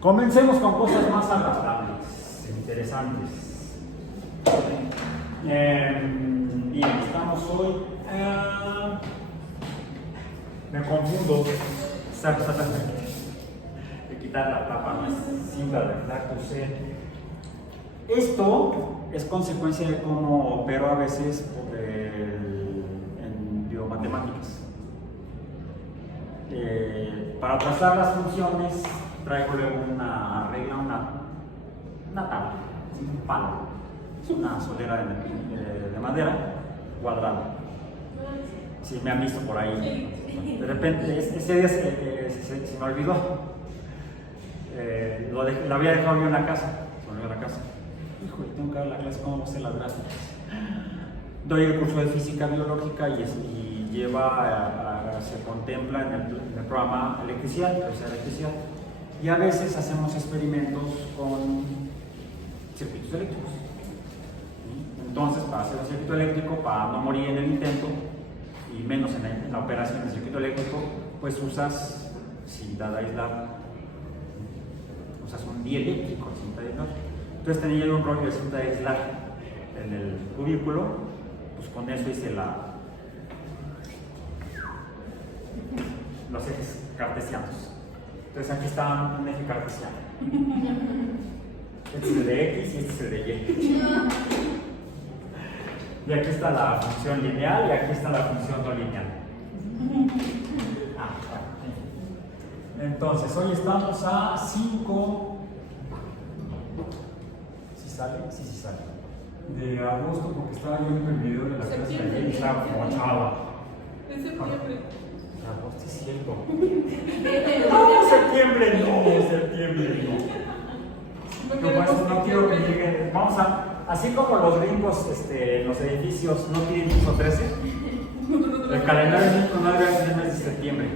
Comencemos con cosas más agradables, interesantes. Bien, estamos hoy. Me confundo. De quitar la tapa, no es simple de lacto C. Esto es consecuencia de cómo opero a veces en biomatemáticas. Para trazar las funciones traigo luego una regla, una tabla, un palo, es una solera de madera cuadrada. Si me han visto por ahí, de repente ese día se me olvidó, la había dejado yo en la casa, se me olvidó en la casa. Híjole, tengo que dar la clase cómo hacer las gráficas. Doy el curso de física biológica y se contempla en el programa electricidad, y a veces hacemos experimentos con circuitos eléctricos. Entonces, para hacer un circuito eléctrico, para no morir en el intento y menos en la operación del circuito eléctrico, pues usas cinta de aislar, usas un dieléctrico, cinta de aislar. Entonces tenía yo un rollo de cinta de aislar en el cubículo, pues con eso hice los ejes cartesianos. Entonces aquí está un eje cartesiano. Este es el de X y este es el de Y. Y aquí está la función lineal y aquí está la función no lineal. Entonces, hoy estamos a 5. ¿Sí sale? Sí, sí sale. De agosto, porque estaba viendo el video de la clase de ayer y estaba como chava. En septiembre. Agosto es cierto. No, septiembre no. No quiero que lleguen. Vamos a. Así como los gringos, los edificios no tienen piso 13, el calendario de México no debe ser el mes de septiembre.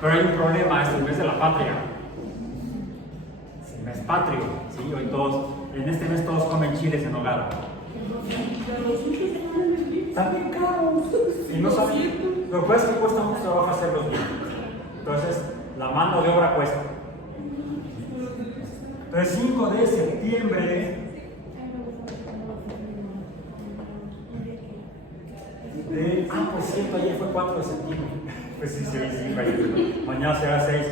Pero hay un problema, es el mes de la patria. Es el mes patrio, ¿sí? Hoy en este mes todos comen chiles en hogar. Están bien caros. Y no saben. Lo que pasa es que cuesta mucho trabajo hacerlos bien. Entonces, la mano de obra cuesta. Entonces, 5 de septiembre. Pues cierto, ayer fue 4 de septiembre. Pues sí, ayer. Mañana será 6.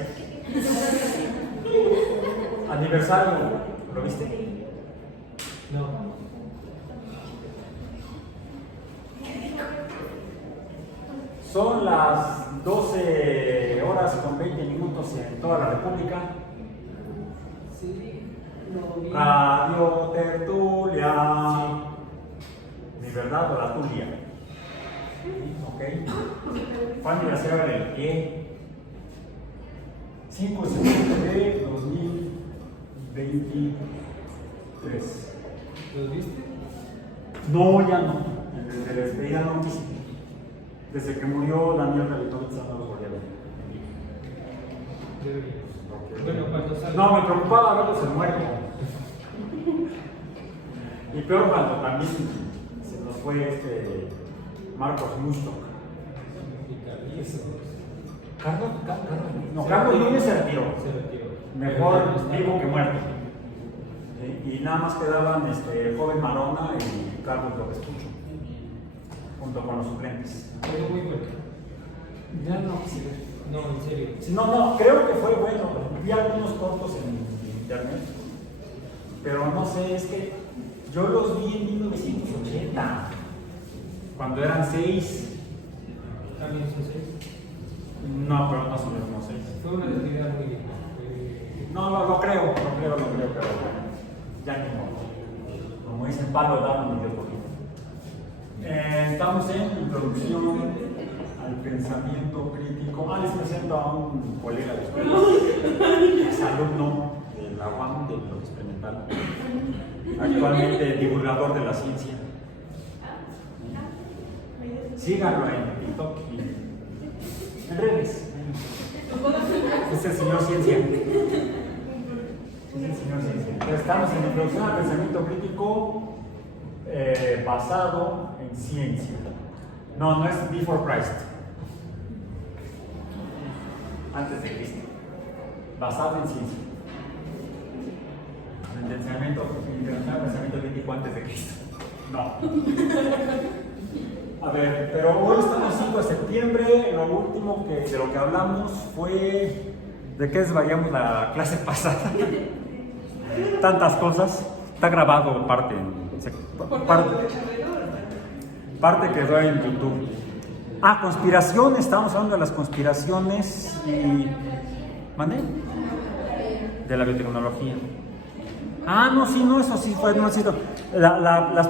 Aniversario, ¿lo viste? No. Son las 12 horas con 20 minutos en toda la República. Sí. Radio Tertulia. ¿Mi verdad o la tuya? Ok. Fue aniversario del pie. 5 de septiembre de 2023. ¿Lo viste? No, ya no. Desde la despedida no quise. Desde que murió Daniel Rabinovich no los volví a ver. Bueno, cuando salga. No, me preocupaba verlos en muerto. Y peor cuando también se nos fue Marcos Mustok. Carlos Núñez se retiró. Mejor vivo que muerto. Y nada más quedaban Joven Marona y Carlos López Pucho, junto con los suplentes. Fue muy bueno. Ya no quise ver. No, en serio. No, creo que fue bueno. Vi algunos cortos en internet, pero no sé, es que yo los vi en 1980, cuando eran 6. ¿También son 6? No, pero no son los mismos 6. Fue una actividad muy bien. No, lo creo, pero ya ni modo. Como dicen, palo dado ni Dios lo quita. Estamos en introducción al pensamiento crítico. Les presento a un colega de escuela, es alumno de la UAM, de lo experimental, actualmente divulgador de la ciencia. Síganlo en TikTok y en redes. Es el señor Ciencia. Entonces, estamos en introducción al pensamiento crítico basado en ciencia. No es Before Christ. Antes de Cristo. Basado en ciencia. fue antes de Cristo. No. A ver, pero hoy estamos 5 de septiembre. Lo último de lo que hablamos fue de qué desvariamos la clase pasada. Tantas cosas. Está grabado parte quedó en YouTube. Conspiraciones. Estábamos hablando de las conspiraciones y... ¿Mande? De la biotecnología. Eso sí fue, no cierto. La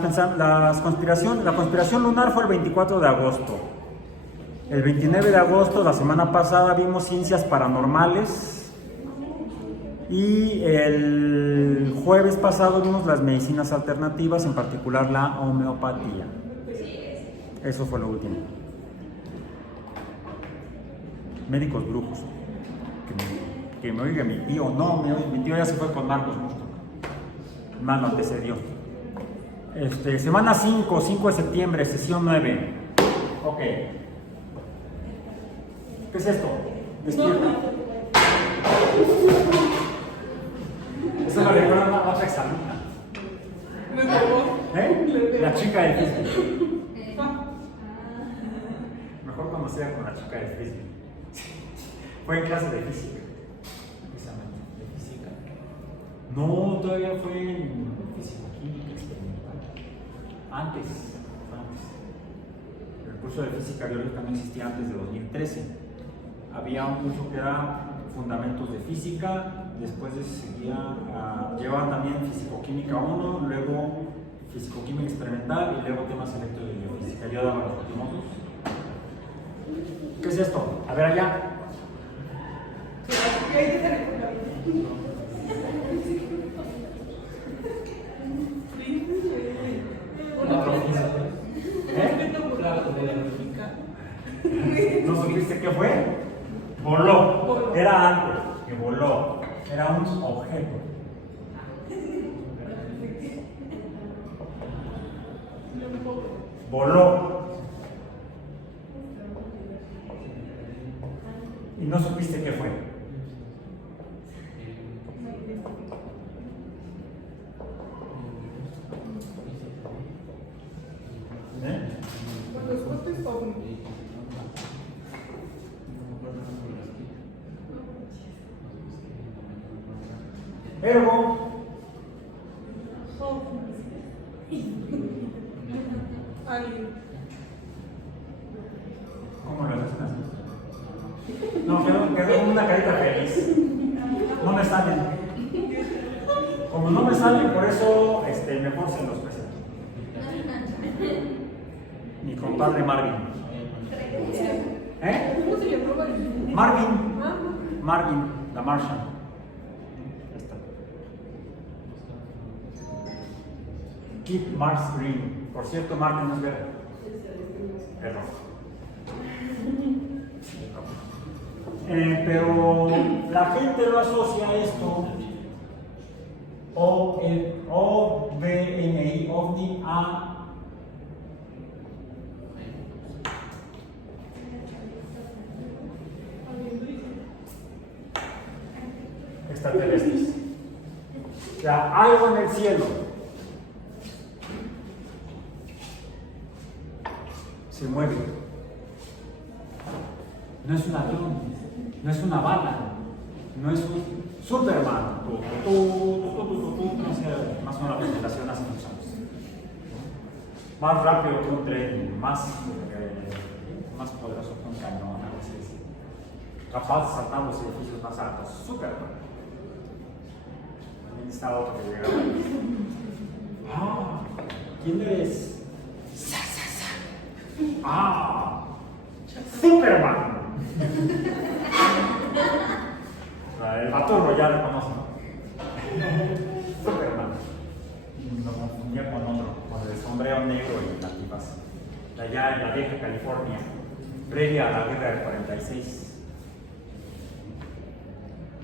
conspiración lunar fue el 24 de agosto. El 29 de agosto, la semana pasada, vimos ciencias paranormales. Y el jueves pasado vimos las medicinas alternativas, en particular la homeopatía. Eso fue lo último. Médicos brujos. Que me oiga mi tío. No, mi tío ya se fue con Marcos Musto. Más lo antecedió. Semana 5 de septiembre, sesión 9. Ok. ¿Qué es esto? Despierta. Esa me recuerda a una otra exalumna. La chica del físico. Mejor conocida con la chica del físico. Fue en clase de física. ¿De física? No, todavía fue en físico-química experimental. Antes. El curso de física biológica no existía antes de 2013. Había un curso que era fundamentos de física, después de eso llevaban también físico-química 1, luego físico-química experimental y luego temas electro de biofísica. Yo daba los últimos dos. ¿Qué es esto? A ver allá. ¿No supiste qué fue? Voló. Era algo que voló. Era un objeto. Voló. Y no supiste qué fue. Ergo. ¿Cómo lo haces así? No, quedó una carita feliz. No me salen. Como no me salen, por eso mejor se los presento. Mi compadre Marvin. ¿Cómo se llama? Marvin, la Martian. Keep Mars green. Por cierto, Marvin no es verde. Es rojo. Pero la gente lo asocia a esto, OVNI, OVNI, a extraterrestres. O sea, algo en el cielo se mueve. No es un avión, no es una bala, no es un Superman. No sé, más o menos la presentación hace muchos años. Más rápido que un tren, más poderoso que un cañón, algo así. Capaz de saltar los edificios más altos. Superman. También está otro que llegaba. ¿Quién eres? Superman. El Baturro ya lo conoce. Superman. Lo confundía con otro, con el sombrero negro y la antifaz. Allá en la vieja California, previa a la guerra del 46.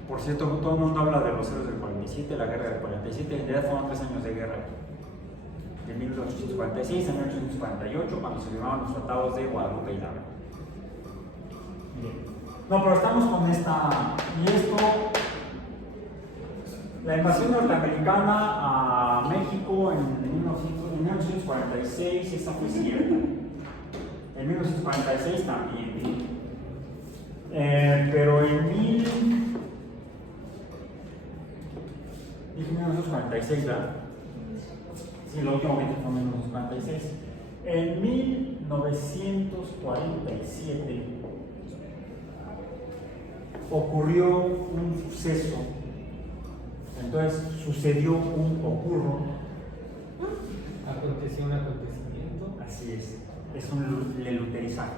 Por cierto, todo el mundo habla de los héroes del 47, la guerra del 47. En realidad fueron 3 años de guerra. De 1846 a 1848, cuando se firmaron los tratados de Guadalupe y Hidalgo. No, pero estamos con esta. Y esto La invasión norteamericana a México en 1946, esa fue cierta. En 1946 también. Pero en 1946, ¿verdad? Sí, lo último que fue en 1946. En 1947 ocurrió un suceso. Entonces sucedió ocurro. Aconteció un acontecimiento. Así es un leluterizaje.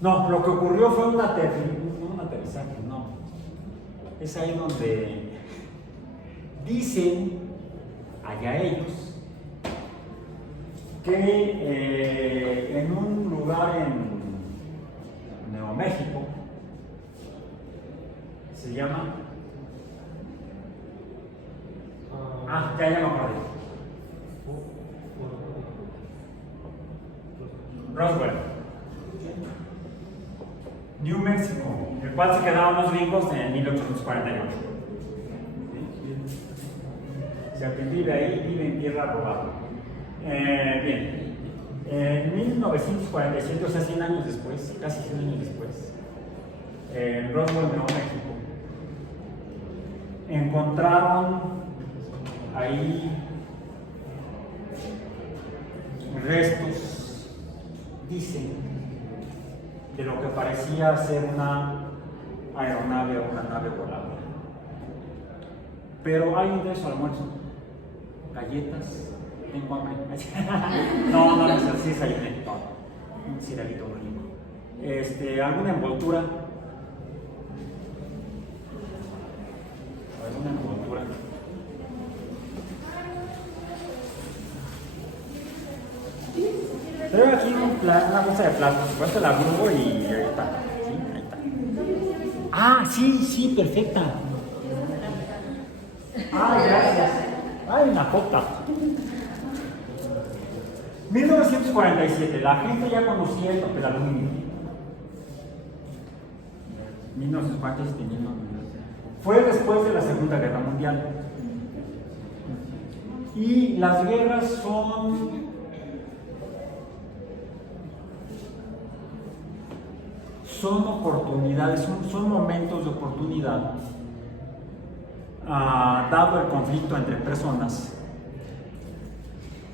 No, lo que ocurrió fue un aterrizaje, no. Es ahí donde dicen, allá ellos, que en un lugar en Nuevo México se llama. Ya me acordé. Roswell, New Mexico, el cual se quedaron los gringos en 1848. Si alguien vive ahí, vive en tierra robada. Bien, en 1947, o sea, 100 años después, casi 100 años después, en Roswell, Nuevo México, encontraron ahí restos, dicen, de lo que parecía ser una aeronave o una nave voladora. Pero hay un de eso almuerzo, galletas, tengo hambre. No, sí es ahí, un cigarrito rico. ¿Alguna envoltura? ¿Alguna envoltura? Traigo aquí una cosa de plástico, pues la abro y ahí está. Sí, ahí está. Ah, sí, perfecta. Ay, gracias. Ay, una copa. 1947, la gente ya conocía el papel aluminio. 1947, fue después de la Segunda Guerra Mundial. Y las guerras son oportunidades, son momentos de oportunidad, dado el conflicto entre personas.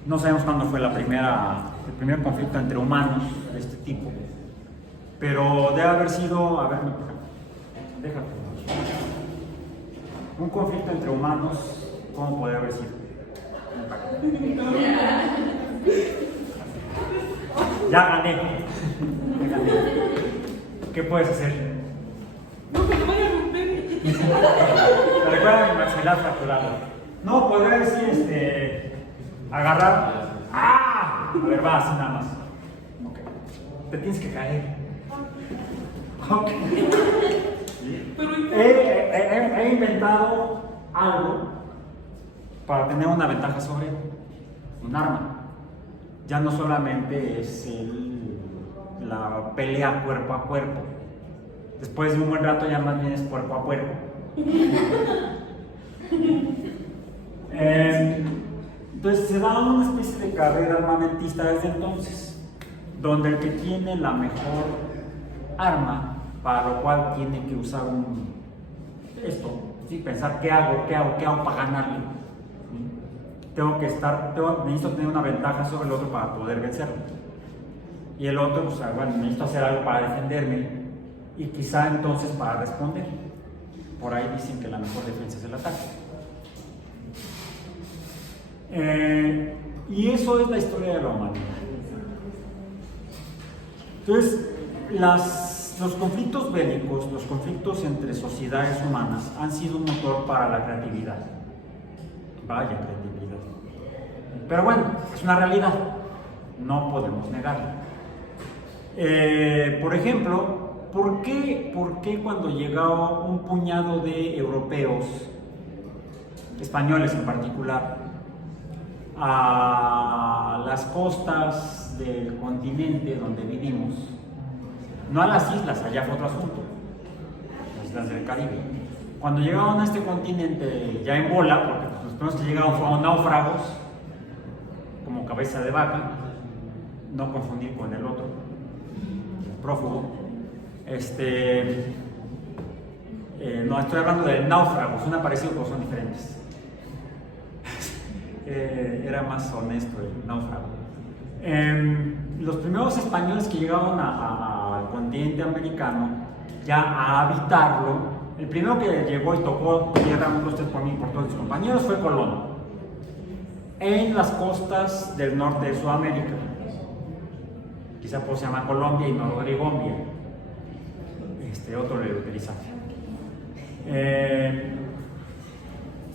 No sabemos cuándo fue el primer conflicto entre humanos de este tipo, pero debe haber sido, déjame, un conflicto entre humanos, ¿cómo puede haber sido? Ya gané. ¿Qué puedes hacer? No, que no vaya a romper. Me recuerda mi maxilar fracturado. No, podría decir, agarrar. ¡Ah! A ver, va así nada más. Ok. Te tienes que caer. Ok. Pero He inventado algo para tener una ventaja sobre un arma. Ya no solamente es la pelea cuerpo a cuerpo. Después de un buen rato ya más bien es cuerpo a cuerpo. Entonces se da una especie de carrera armamentista desde entonces, donde el que tiene la mejor arma, para lo cual tiene que usar pensar qué hago para ganarle. Necesito tener una ventaja sobre el otro para poder vencerlo. Y el otro, necesito hacer algo para defenderme y quizá entonces para responder. Por ahí dicen que la mejor defensa es el ataque. Y eso es la historia de la humanidad. Entonces, los conflictos bélicos, los conflictos entre sociedades humanas han sido un motor para la creatividad. Vaya creatividad. Pero bueno, es una realidad. No podemos negarla. Por ejemplo, ¿por qué cuando llegó un puñado de europeos, españoles en particular, a las costas del continente donde vivimos, no a las islas, allá fue otro asunto, las islas del Caribe, cuando llegaron a este continente ya en bola, porque pues, los primeros que llegaron fueron náufragos, como cabeza de vaca, no confundir con el otro, el prófugo. No, estoy hablando del náufrago, suena parecido pero son diferentes. Era más honesto el náufrago. Los primeros españoles que llegaron al continente americano ya a habitarlo, el primero que llegó y tocó tierra, por todos sus compañeros, fue Colón, en las costas del norte de Sudamérica. Quizá por eso se llama Colombia y no Rodrigombia. Otro le utiliza.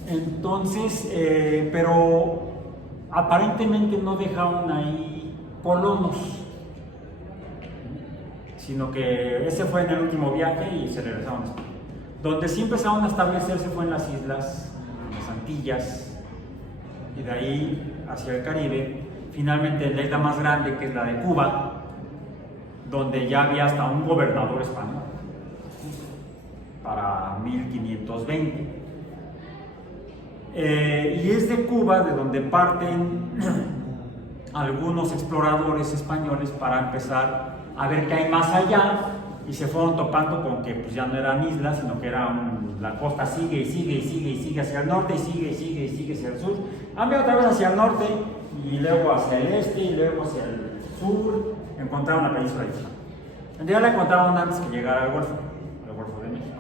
Entonces, pero aparentemente no dejaron ahí colonos, sino que ese fue en el último viaje y se regresaron a España. Donde sí empezaron a establecerse fue en las islas, en las Antillas, y de ahí hacia el Caribe, finalmente en la isla más grande, que es la de Cuba, donde ya había hasta un gobernador español para 1520. Y es de Cuba de donde parten algunos exploradores españoles para empezar a ver qué hay más allá, y se fueron topando con que pues, ya no eran islas, sino que la costa sigue y sigue y sigue y sigue hacia el norte y sigue y sigue y sigue hacia el sur. Han ido otra vez hacia el norte y luego hacia el este y luego hacia el sur. Encontraron la península de Yucatán. En realidad la encontraron antes que llegara al Golfo de México.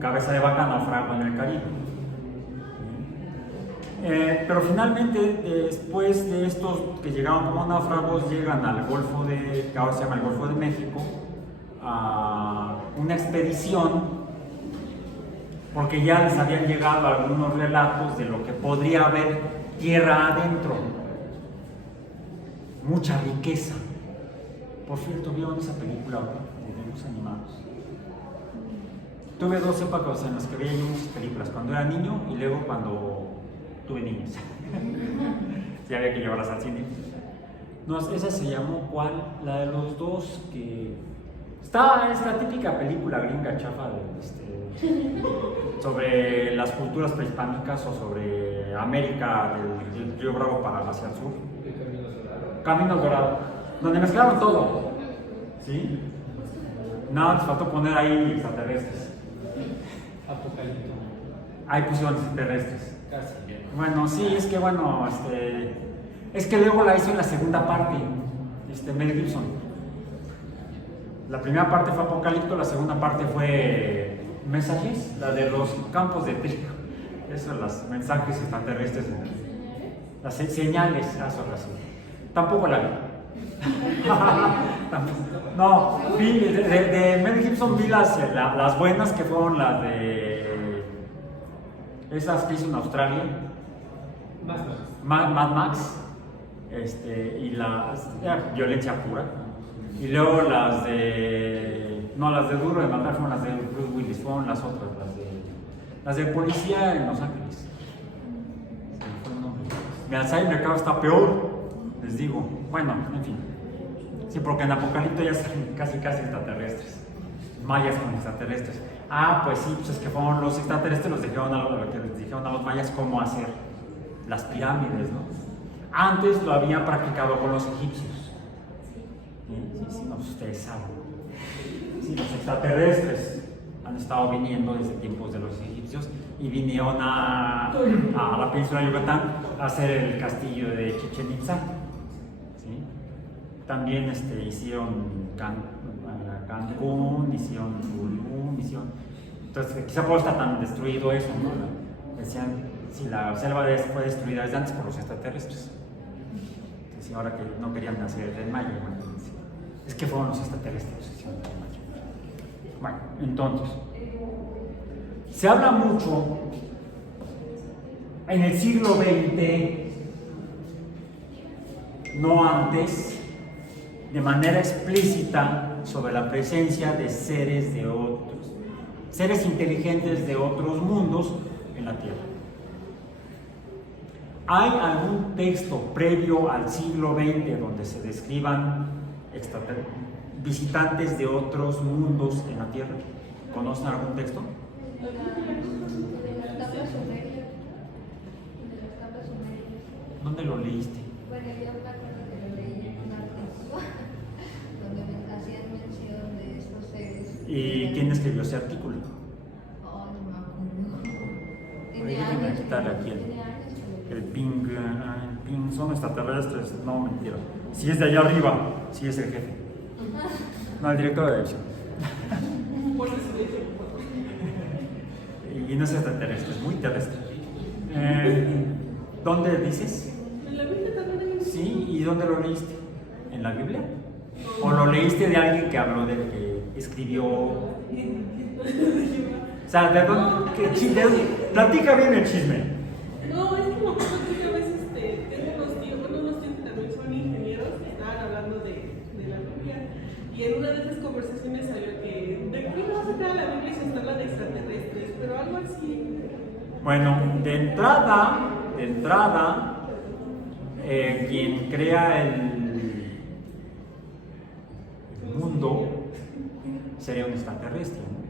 Cabeza de vaca naufragó en el Caribe. Pero finalmente, después de estos que llegaron como náufragos, llegan al Golfo que ahora se llama el Golfo de México, a una expedición, porque ya les habían llegado algunos relatos de lo que podría haber tierra adentro, mucha riqueza. Por cierto, ¿vieron esa película de dibujos animados? Tuve dos épocas en las que veía muchas películas, cuando era niño y luego cuando tuve niños. Ya había que llevarlas al cine. No, esa se llamó, ¿cuál? La de los dos que... es la típica película gringa chafa sobre las culturas prehispánicas o sobre América, del Río Bravo para hacia el sur. Camino Dorado, donde mezclaron todo. ¿Sí? Nada, les faltó poner ahí extraterrestres. Apocalipto. Ahí pusieron extraterrestres. Casi. Bueno, sí, es que bueno, es que luego la hizo en la segunda parte, Mel Gibson. La primera parte fue Apocalipto, la segunda parte fue Mensajes, la de los campos de trigo. Eso, los mensajes extraterrestres, las señales, eso así. Tampoco la vi. No, vi, de Mel Gibson vi las buenas, que fueron las de esas que hizo en Australia, Mad Max, y violencia pura, y luego las de Duro de Matar fueron las de Bruce Willis, fueron las otras, las de policía en Los Ángeles. Mi Alzheimer acá está peor, les digo. Bueno, en fin. Sí, porque en Apocalipto ya están casi extraterrestres. Mayas con extraterrestres. Pues sí, pues es que fueron los extraterrestres los que les dijeron a los mayas cómo hacer las pirámides, ¿no? Antes lo habían practicado con los egipcios. Sí, no, ustedes saben. Sí, los extraterrestres han estado viniendo desde tiempos de los egipcios y vinieron a la península de Yucatán a hacer el castillo de Chichén Itzá. ¿Sí? También hicieron Cancún, hicieron Tulum, entonces quizá por eso está tan destruido eso, ¿no? Decían, si la selva fue destruida desde antes por los extraterrestres. Entonces, ahora que no querían hacer el Tren Maya, es que fueron los extraterrestres los que hicieron el Tren Maya. Bueno, entonces, se habla mucho en el siglo XX, no antes, de manera explícita sobre la presencia de seres inteligentes de otros mundos en la Tierra. ¿Hay algún texto previo al siglo XX donde se describan visitantes de otros mundos en la Tierra? ¿Conocen algún texto? ¿Dónde lo leíste? Bueno, yo me acuerdo que lo leí en un artículo donde me hacían mención de estos seres. ¿Y quién escribió ese artículo? Oh, no me acuerdo. Oye, déjame quitarle aquí el ping. Ping son extraterrestres. No, mentira. Si es de allá arriba, sí es el jefe. No, el director de dirección. Por eso le dije, Y no es extraterrestre, es muy terrestre. ¿Dónde dices? en la Biblia también hay. Sí, ¿y dónde lo leíste? ¿En la Biblia? ¿O lo leíste de alguien que habló de que escribió? O sea, ¿de dónde? Platica bien el chisme. No, es como que una vez tengo unos tíos, bueno, unos tíos que también son ingenieros que estaban hablando de la Biblia. Y en una de esas conversaciones salió que de qué no se trata la Biblia si está la de extraterrestres, pero algo así. Bueno, de entrada, quien crea el mundo sería un extraterrestre, ¿no?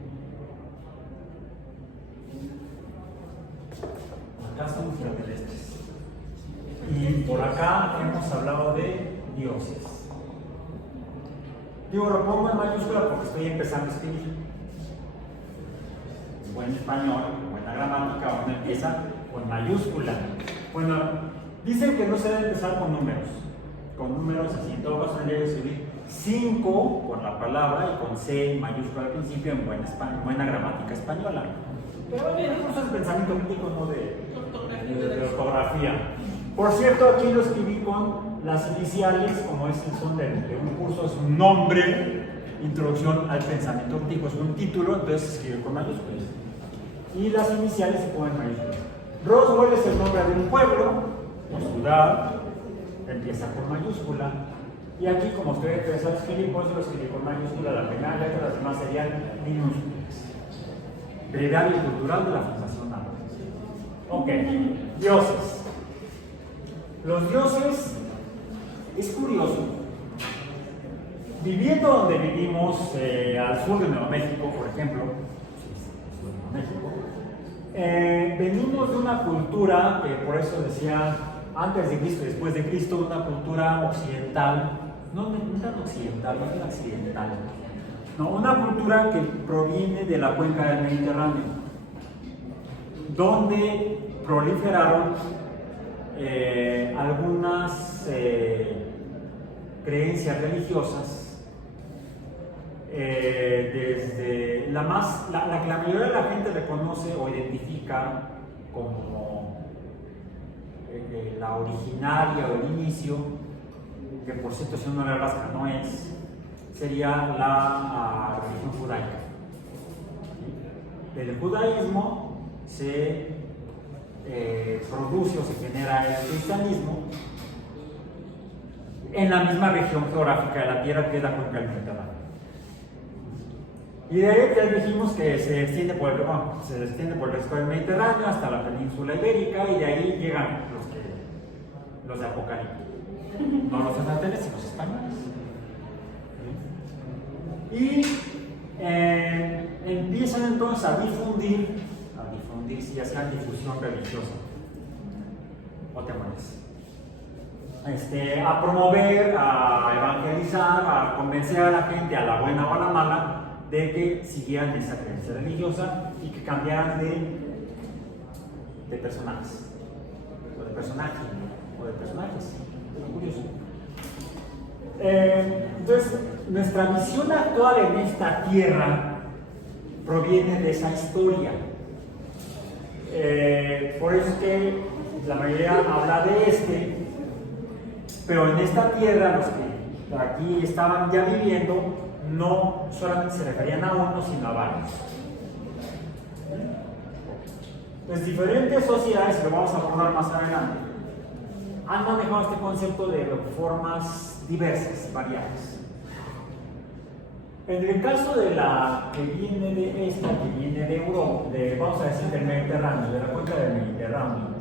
Acá son extraterrestres. Y por acá hemos hablado de dioses. Digo, lo pongo en mayúscula porque estoy empezando a escribir. Buen español, buena gramática, uno empieza con mayúscula. Bueno, dicen que no se debe empezar con números así. En todo caso, tendría que escribir 5 por la palabra y con C mayúscula al principio en buena gramática española. Pero bien, eso es pensamiento crítico, no de ortografía. Por cierto, aquí lo escribí con las iniciales, como es el son de un curso, es un nombre, introducción al pensamiento crítico, es un título, entonces se escribe con mayúsculas. Y las iniciales se ponen mayúsculas. Roswell es el nombre de un pueblo o ciudad, empieza con mayúscula. Y aquí, como ustedes empezaron a escribir, por eso lo escribí con mayúscula, la primera letra, las demás serían minúsculas. Breviario cultural de la Fundación Nava. Ok, dioses. Los dioses, es curioso, viviendo donde vivimos, al sur de Nuevo México, por ejemplo, venimos de una cultura que por eso decía antes de Cristo y después de Cristo, una cultura occidental, no tan occidental, no tan occidental, no, una cultura que proviene de la cuenca del Mediterráneo, donde proliferaron algunas creencias religiosas, desde la que la mayoría de la gente reconoce o identifica como la originaria o el inicio, que por cierto si uno la rasca no es, sería la religión judaica. Del judaísmo se produce o se genera el cristianismo en la misma región geográfica de la Tierra que es la cuenca del Mediterráneo. Y de ahí ya dijimos que se extiende por el resto del Mediterráneo hasta la península ibérica y de ahí llegan los de Apocalipsis. No los españoles, sino los españoles. Y empiezan entonces a difundir si ya sea difusión religiosa. ¿O te mueres? A promover, a evangelizar, a convencer a la gente, a la buena o a la mala, de que siguieran esa creencia religiosa y que cambiaran de personajes, o de personajes. Es curioso. Entonces, nuestra visión actual en esta tierra proviene de esa historia. Por eso es que la mayoría habla de pero en esta tierra los que aquí estaban ya viviendo no solamente se referían a uno, sino a varios. Pues diferentes sociedades, que lo vamos a abordar más adelante, han manejado este concepto de formas diversas y variadas. En el caso de la que viene de esta, que viene de Europa, vamos a decir del Mediterráneo, de la cuenca del Mediterráneo,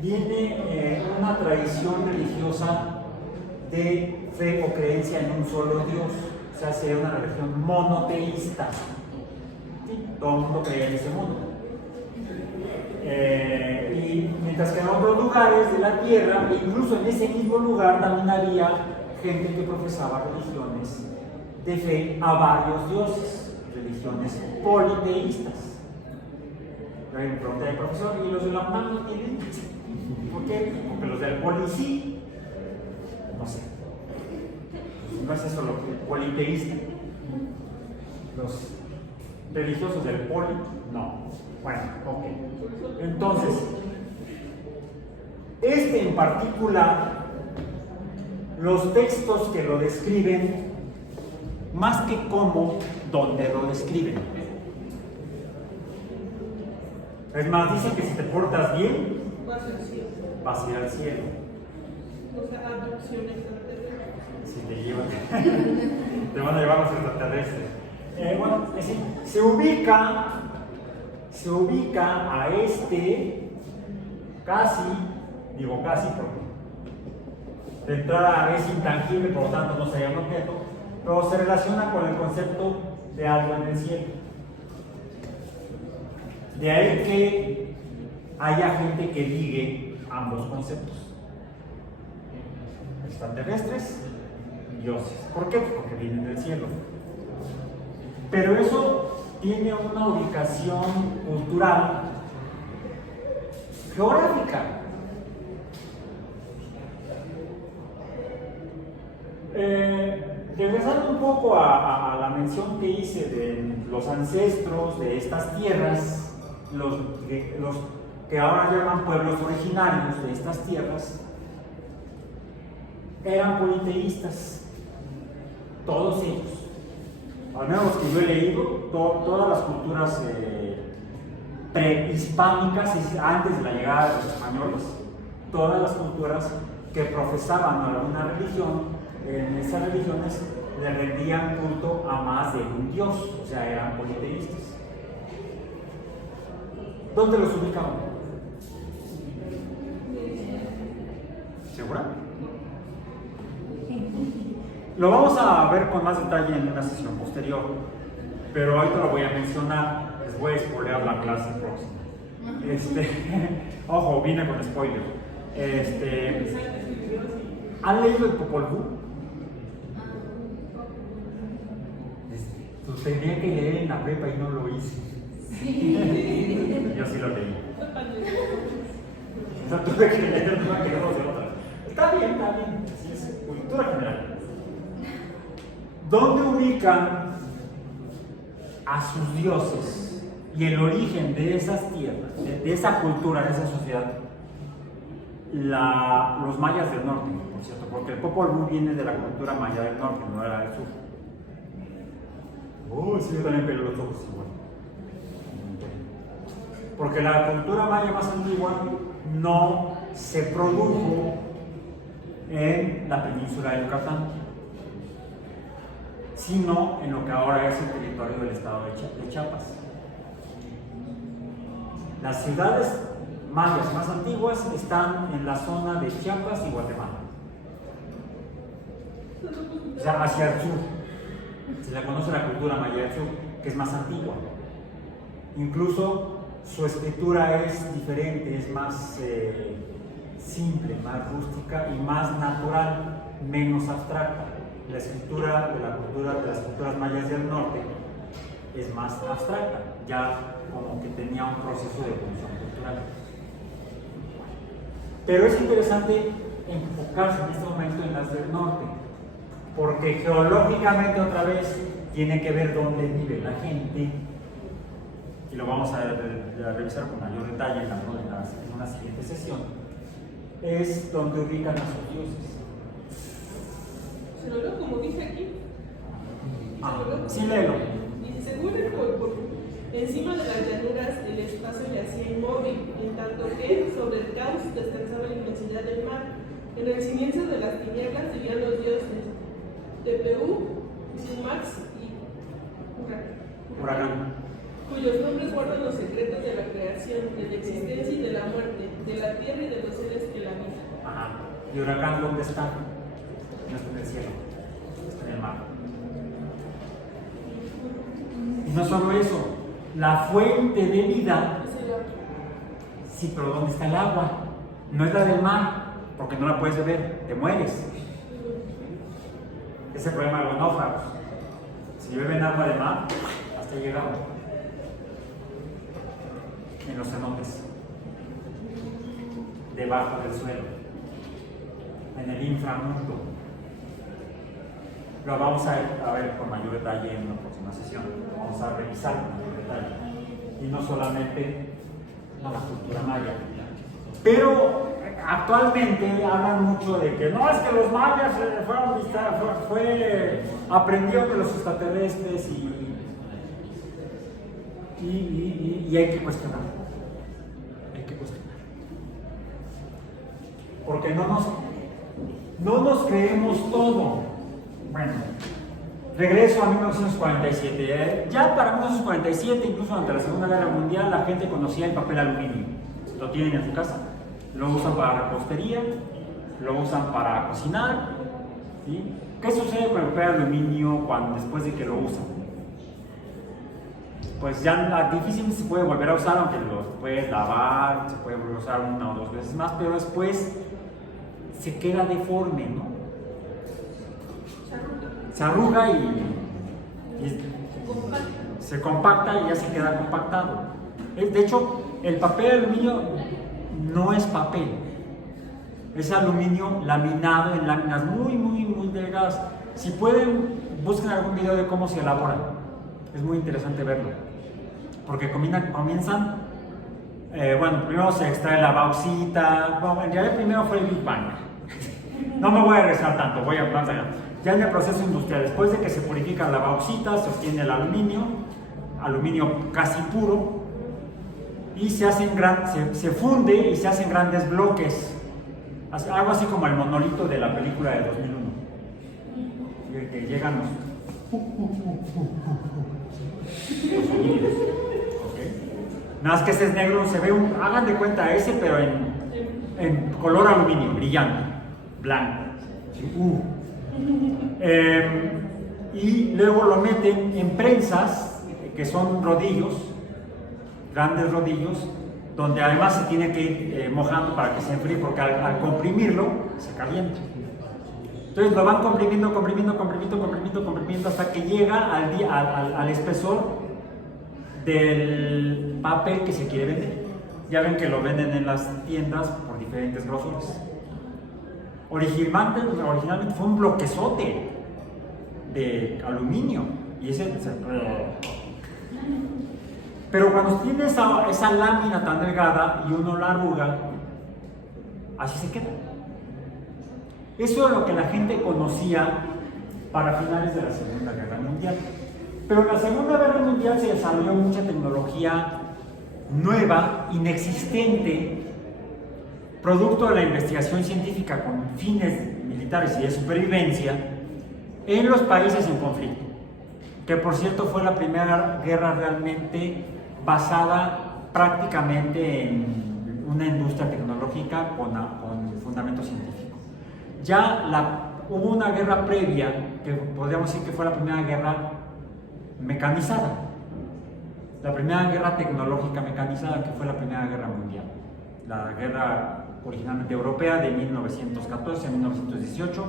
viene una tradición religiosa de fe o creencia en un solo Dios. O sea, sería una religión monoteísta. ¿Sí? Todo el mundo creía en ese mundo. Y mientras que en otros lugares de la tierra, incluso en ese mismo lugar, también había gente que profesaba religiones de fe a varios dioses, religiones politeístas. Me pregunté al profesor, ¿y los de la UNAM no tienen? ¿Por qué? Porque los del poli sí. No sé. No es eso lo que politeísta. Los religiosos del poli, no. Bueno, ok. Entonces, este en particular, los textos que lo describen, más que cómo, donde lo describen. Es más, dicen que si te portas bien, vas a ir al cielo. O sea, adopción extraterrestre. Si te llevan, te van a llevar los extraterrestres. Bueno, es decir, se ubica a este casi, digo casi porque de entrada es intangible, por lo tanto no sería un objeto, pero se relaciona con el concepto de algo en el cielo. De ahí que haya gente que ligue ambos conceptos: extraterrestres y dioses. ¿Por qué? Porque vienen del cielo. Pero eso tiene una ubicación cultural geográfica. Regresando un poco a la mención que hice de los ancestros de estas tierras, los que ahora llaman pueblos originarios de estas tierras, eran politeístas, todos ellos. Al menos los que yo he leído, todas las culturas prehispánicas, antes de la llegada de los españoles, todas las culturas que profesaban alguna religión, en esas religiones le rendían culto a más de un dios, o sea, eran politeístas. ¿Dónde los ubicaban? ¿Segura? Lo vamos a ver con más detalle en una sesión posterior, pero ahorita lo voy a mencionar, les voy a spoilear la clase próxima. Ojo, vine con spoiler. ¿Han leído el Popol Vuh? Pues tenía que leer en la prepa y no lo hice. Yo sí lo leí. O sea, tuve que leer una que no de otra. Está bien, así es, cultura general. ¿Dónde ubican a sus dioses y el origen de esas tierras, de esa cultura, de esa sociedad? Los mayas del norte, por cierto, porque el Popol Vuh viene de la cultura maya del norte, no era del sur. Sí, yo también peleo los ojos igual. Porque la cultura maya más antigua no se produjo en la península de Yucatán, sino en lo que ahora es el territorio del estado de Chiapas. Las ciudades mayas más antiguas están en la zona de Chiapas y Guatemala, o sea, hacia el sur. Se le conoce la cultura maya del sur, que es más antigua. Incluso su escritura es diferente, es más simple, más rústica y más natural, menos abstracta. La escritura de las culturas mayas del norte es más abstracta, ya como que tenía un proceso de evolución cultural. Pero es interesante enfocarse en este momento en las del norte, porque geológicamente otra vez tiene que ver dónde vive la gente, y lo vamos a revisar con mayor detalle en una siguiente sesión. Es donde ubican a sus dioses. Se lo leo como dice aquí. Sí, léelo. Dice, según el Popol, encima de las llanuras el espacio yacía inmóvil, en tanto que sobre el caos descansaba la inmensidad del mar. En el cimiento de las tinieblas vivían los dioses Tepehu, Sumax y Huracán. cuyos nombres guardan los secretos de la creación, de la existencia y de la muerte, de la tierra y de los seres que la habitan. ¿Y Huracán dónde está? Y no solo eso, la fuente de vida, Es el agua. sí, pero ¿dónde está el agua? No es la del mar, porque no la puedes beber, te mueres. Ese es el problema de los náufragos. Si beben agua de mar, hasta llegaron. En los cenotes, debajo del suelo, en el inframundo. Lo vamos a ver con mayor detalle en la próxima sesión. Lo vamos a revisar con mayor detalle. Y no solamente a la cultura maya. Pero actualmente hablan mucho de que no, es que los mayas aprendieron de los extraterrestres y hay que cuestionar. Hay que cuestionar. Porque no nos creemos todo. Bueno, regreso a 1947. Ya para 1947, incluso durante la Segunda Guerra Mundial, la gente conocía el papel aluminio. Lo tienen en su casa. Lo usan para repostería, lo usan para cocinar. ¿Sí? ¿Qué sucede con el papel aluminio después de que lo usan? Pues ya difícilmente se puede volver a usar, aunque lo puedes lavar, se puede volver a usar una o dos veces más, pero después se queda deforme, ¿no? Se arruga y se compacta y ya se queda compactado. De hecho, el papel aluminio no es papel, es aluminio laminado en láminas muy, muy, muy delgadas. Si pueden, busquen algún video de cómo se elabora, es muy interesante verlo, porque comienzan, bueno, primero se extrae la bauxita, bueno, en realidad primero fue el Big Bang. No me voy a regresar tanto, voy a avanzar. Ya en el proceso industrial, después de que se purifica la bauxita, se obtiene el aluminio casi puro, y se funde y se hacen grandes bloques, algo así como el monolito de la película de 2001, que llegan los sonidos. ¿Okay? Nada más que ese es negro, se ve hagan de cuenta ese, pero en color aluminio, brillante, blanco. Y luego lo meten en prensas, que son rodillos, grandes rodillos, donde además se tiene que ir mojando para que se enfríe, porque al comprimirlo se calienta. Entonces lo van comprimiendo hasta que llega al espesor del papel que se quiere vender. Ya ven que lo venden en las tiendas por diferentes grosores. Originalmente fue un bloquezote de aluminio y pero cuando tiene esa lámina tan delgada y uno la arruga, así se queda. Eso es lo que la gente conocía para finales de la Segunda Guerra Mundial. Pero en la Segunda Guerra Mundial se desarrolló mucha tecnología nueva, inexistente, producto de la investigación científica con fines militares y de supervivencia en los países en conflicto, que por cierto fue la primera guerra realmente basada prácticamente en una industria tecnológica con fundamento científico. Hubo una guerra previa, que podríamos decir que fue la primera guerra mecanizada, la primera guerra tecnológica mecanizada, que fue la Primera Guerra Mundial, la guerra originalmente europea de 1914 a 1918.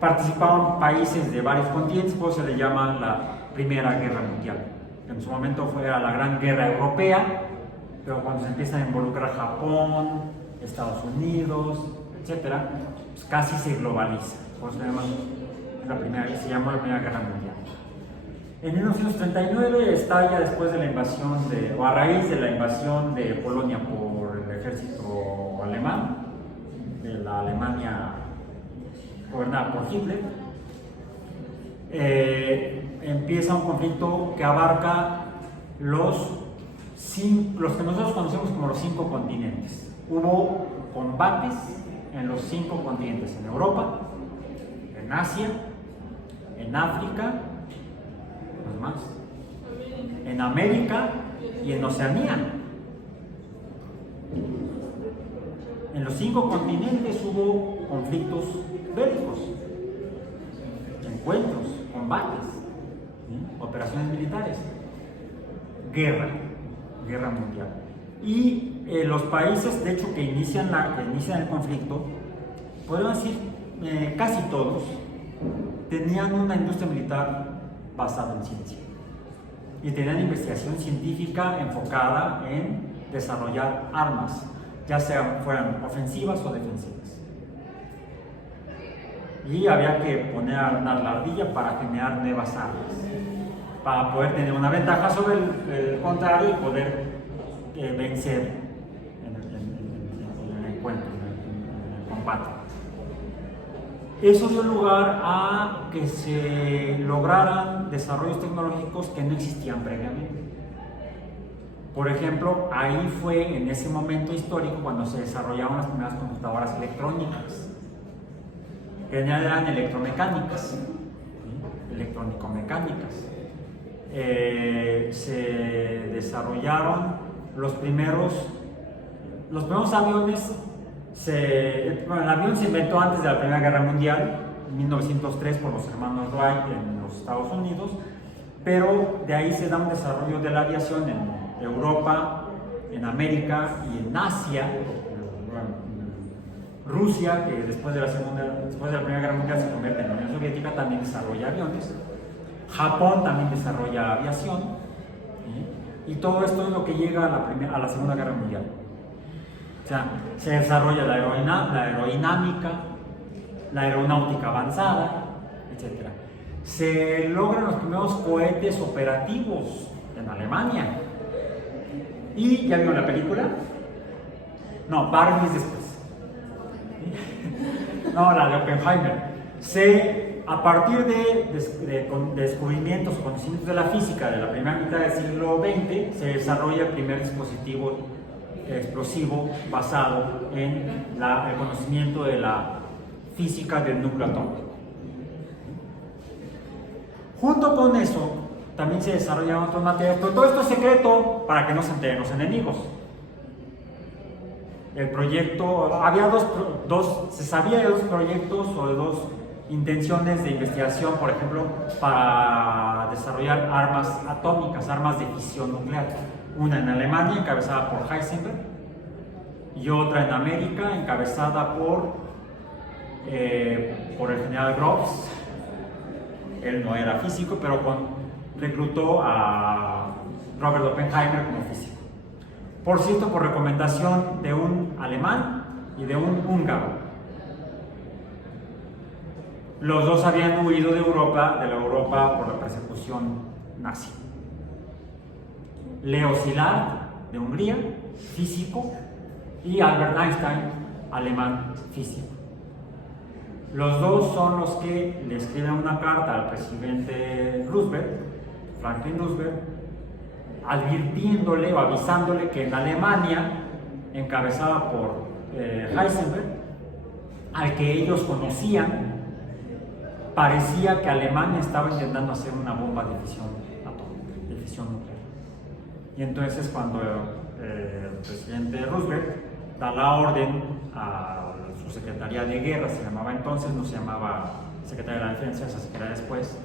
Participaron países de varios continentes, por eso se le llama la Primera Guerra Mundial. En su momento fue la Gran Guerra Europea, pero cuando se empieza a involucrar Japón, Estados Unidos, etc., pues casi se globaliza. Por eso se llamó la Primera Guerra Mundial. En 1939 estalla después de la invasión o a raíz de la invasión de Polonia por el ejército alemán, de la Alemania gobernada por Hitler. Empieza un conflicto que abarca los que nosotros conocemos como los 5 continentes. Hubo combates en los 5 continentes: en Europa, en Asia, en África, más, en América y en Oceanía. En los 5 continentes hubo conflictos bélicos, encuentros, combates. ¿sí? Operaciones militares, guerra mundial. Y los países, de hecho, que inician el conflicto, podemos decir casi todos, tenían una industria militar basada en ciencia y tenían investigación científica enfocada en desarrollar armas, ya fueran ofensivas o defensivas. Y había que poner a andar la ardilla para generar nuevas armas, para poder tener una ventaja sobre el contrario y poder vencer en el encuentro, en el combate. Eso dio lugar a que se lograran desarrollos tecnológicos que no existían previamente. Por ejemplo, ahí fue en ese momento histórico cuando se desarrollaron las primeras computadoras electrónicas, que eran electromecánicas, ¿sí? Electrónico-mecánicas. Se desarrollaron los primeros aviones. El avión se inventó antes de la Primera Guerra Mundial, en 1903, por los hermanos Wright en los Estados Unidos, pero de ahí se da un desarrollo de la aviación en Europa, en América y en Asia. Rusia, que después de la Primera Guerra Mundial se convierte en la Unión Soviética, también desarrolla aviones. Japón también desarrolla aviación, ¿sí? Y todo esto es lo que llega a la Segunda Guerra Mundial. O sea, se desarrolla la aerodinámica, la aeronáutica avanzada, etc. Se logran los primeros cohetes operativos en Alemania. ¿Y ya vieron la película? No, Barbie es después. No, la de Oppenheimer. A partir de descubrimientos o conocimientos de la física de la primera mitad del siglo XX, se desarrolla el primer dispositivo explosivo basado en el conocimiento de la física del núcleo atómico. Junto con eso, también se desarrollaron otros materiales, pero todo esto es secreto para que no se enteren los enemigos. El proyecto, se sabía de dos proyectos o de dos intenciones de investigación, por ejemplo, para desarrollar armas atómicas, armas de fisión nuclear. Una en Alemania, encabezada por Heisenberg, y otra en América, encabezada por el general Groves. Él no era físico, pero reclutó a Robert Oppenheimer como físico. Por cierto, por recomendación de un alemán y de un húngaro. Los dos habían huido de la Europa por la persecución nazi. Leo Szilard, de Hungría, físico, y Albert Einstein, alemán, físico. Los dos son los que le escriben una carta al presidente Roosevelt, Franklin Roosevelt, advirtiéndole o avisándole que en Alemania, encabezada por Heisenberg, al que ellos conocían, parecía que Alemania estaba intentando hacer una bomba de fisión atómica, de fisión nuclear. Y entonces cuando el presidente Roosevelt da la orden a su Secretaría de Guerra, se llamaba entonces, no se llamaba Secretaría de la Defensa, se creó después,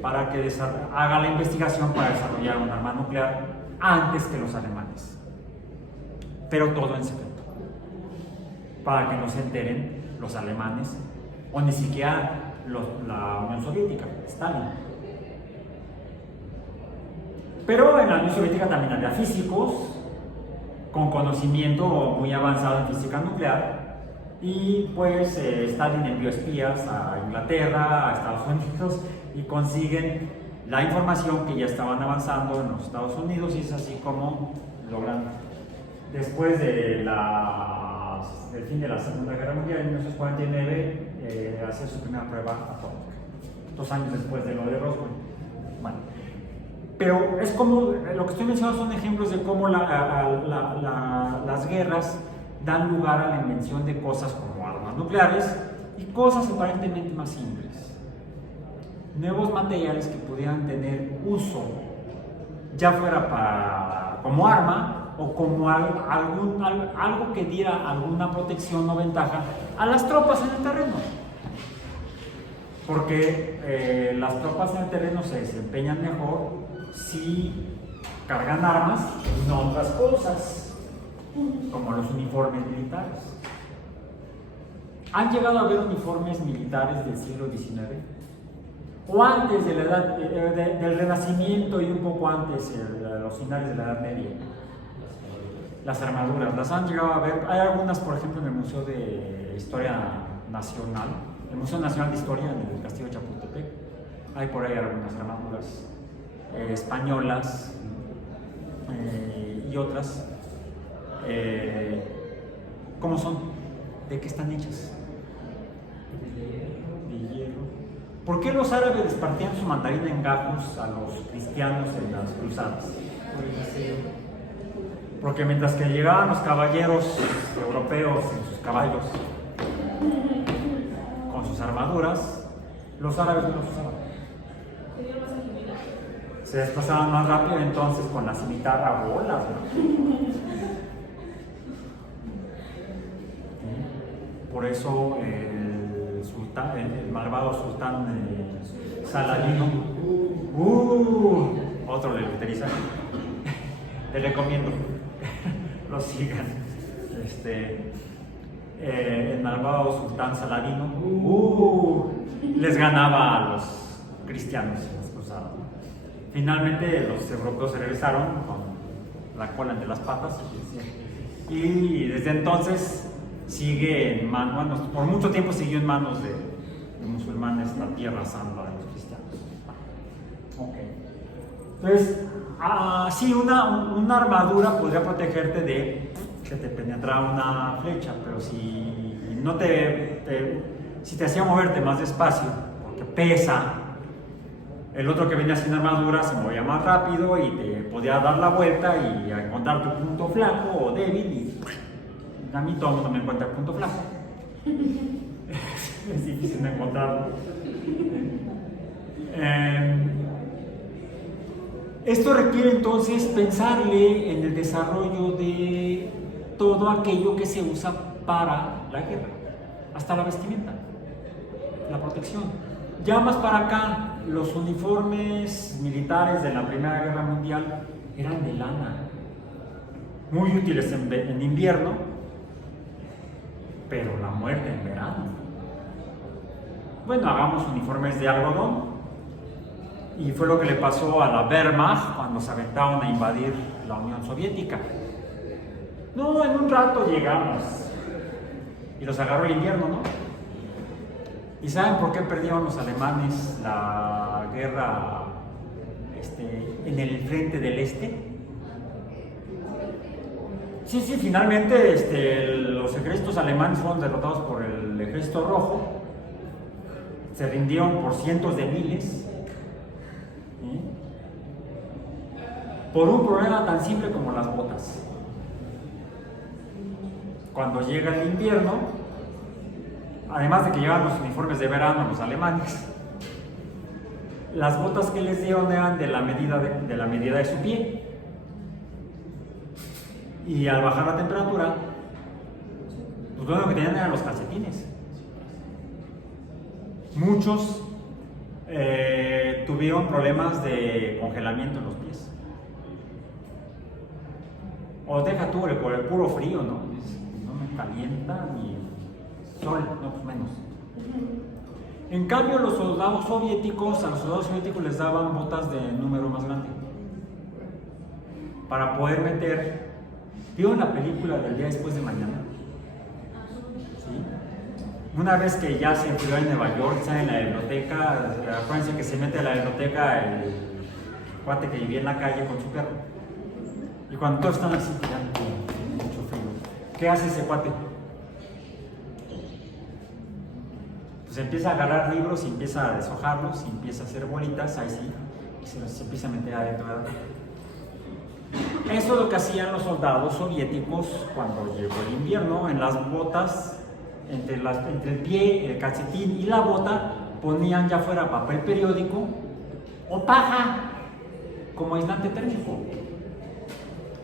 para que haga la investigación para desarrollar un arma nuclear antes que los alemanes. Pero todo en secreto, para que no se enteren los alemanes o ni siquiera la Unión Soviética, Stalin. Pero en la Unión Soviética también había físicos con conocimiento muy avanzado en física nuclear, y pues Stalin envió espías a Inglaterra, a Estados Unidos, y consiguen la información que ya estaban avanzando en los Estados Unidos, y es así como logran, después del fin de la Segunda Guerra Mundial, en 1949, hacer su primera prueba atómica, 2 años después de lo de Roswell. Bueno, pero es como, lo que estoy mencionando son ejemplos de cómo las guerras dan lugar a la invención de cosas como armas nucleares y cosas aparentemente más simples. Nuevos materiales que pudieran tener uso, ya fuera como arma o como algo que diera alguna protección o ventaja a las tropas en el terreno. porque las tropas en el terreno se desempeñan mejor si cargan armas y no otras cosas, como los uniformes militares. ¿Han llegado a ver uniformes militares del siglo XIX? O antes de la edad, del Renacimiento y un poco antes, los finales de la Edad Media. Las armaduras, ¿las han llegado a ver? Hay algunas, por ejemplo, en el Museo de Historia Nacional, el Museo Nacional de Historia en el Castillo de Chapultepec. Hay por ahí algunas armaduras españolas y otras. ¿Cómo son? ¿De qué están hechas? De hierro. ¿Por qué los árabes partían su mandarina en gajos a los cristianos en las cruzadas? Porque mientras que llegaban los caballeros europeos en sus caballos con sus armaduras, los árabes no los usaban. Se desplazaban más rápido entonces con la cimitarra a bolas, ¿no? Por eso el sultán, el malvado sultán Saladino, otro de luteriza, te recomiendo, lo sigan. El malvado sultán Saladino les ganaba a los cristianos en las cruzadas. Finalmente los europeos se regresaron con la cola entre las patas y desde entonces sigue en manos, bueno, por mucho tiempo siguió en manos de musulmanes la tierra santa de los cristianos. Okay. Entonces, sí, una armadura podría protegerte de que te penetrara una flecha, pero si no si te hacía moverte más despacio, porque pesa, el otro que venía sin armadura se movía más rápido y te podía dar la vuelta y encontrar tu punto flaco o débil, y a mí todo el mundo me encuentra el punto flaco. Es difícil de encontrarlo. Esto requiere entonces pensarle en el desarrollo de todo aquello que se usa para la guerra, hasta la vestimenta, la protección. Ya más para acá, los uniformes militares de la Primera Guerra Mundial eran de lana, muy útiles en invierno, pero la muerte en verano. Bueno, hagamos uniformes de algodón. Y fue lo que le pasó a la Wehrmacht cuando se aventaron a invadir la Unión Soviética. No, en un rato llegamos. Y los agarró el invierno, ¿no? ¿Y saben por qué perdieron los alemanes la guerra en el frente del este? Sí, finalmente los ejércitos alemanes fueron derrotados por el Ejército Rojo. Se rindieron por cientos de miles. Por un problema tan simple como las botas. Cuando llega el invierno, además de que llevan los uniformes de verano los alemanes, las botas que les dieron eran de la medida de su pie. Y al bajar la temperatura, pues lo único que tenían eran los calcetines. Muchos tuvieron problemas de congelamiento en los pies. O deja tú por el puro frío, ¿no? No me calienta ni sol, no, pues menos. En cambio, a los soldados soviéticos les daban botas de número más grande para poder meter. ¿Vieron la película del día después de mañana? ¿Sí? Una vez que ya se enfrió en Nueva York, está en la biblioteca, acuérdense que se mete a la biblioteca el cuate que vivía en la calle con su perro. Y cuando todos están así, ya mucho frío, ¿qué hace ese cuate? Pues empieza a agarrar libros y empieza a deshojarlos y empieza a hacer bolitas, ahí sí, y se los empieza a meter adentro de la ropa. Eso es lo que hacían los soldados soviéticos cuando llegó el invierno. En las botas, entre el pie, el calcetín y la bota, ponían ya fuera papel periódico o paja como aislante térmico.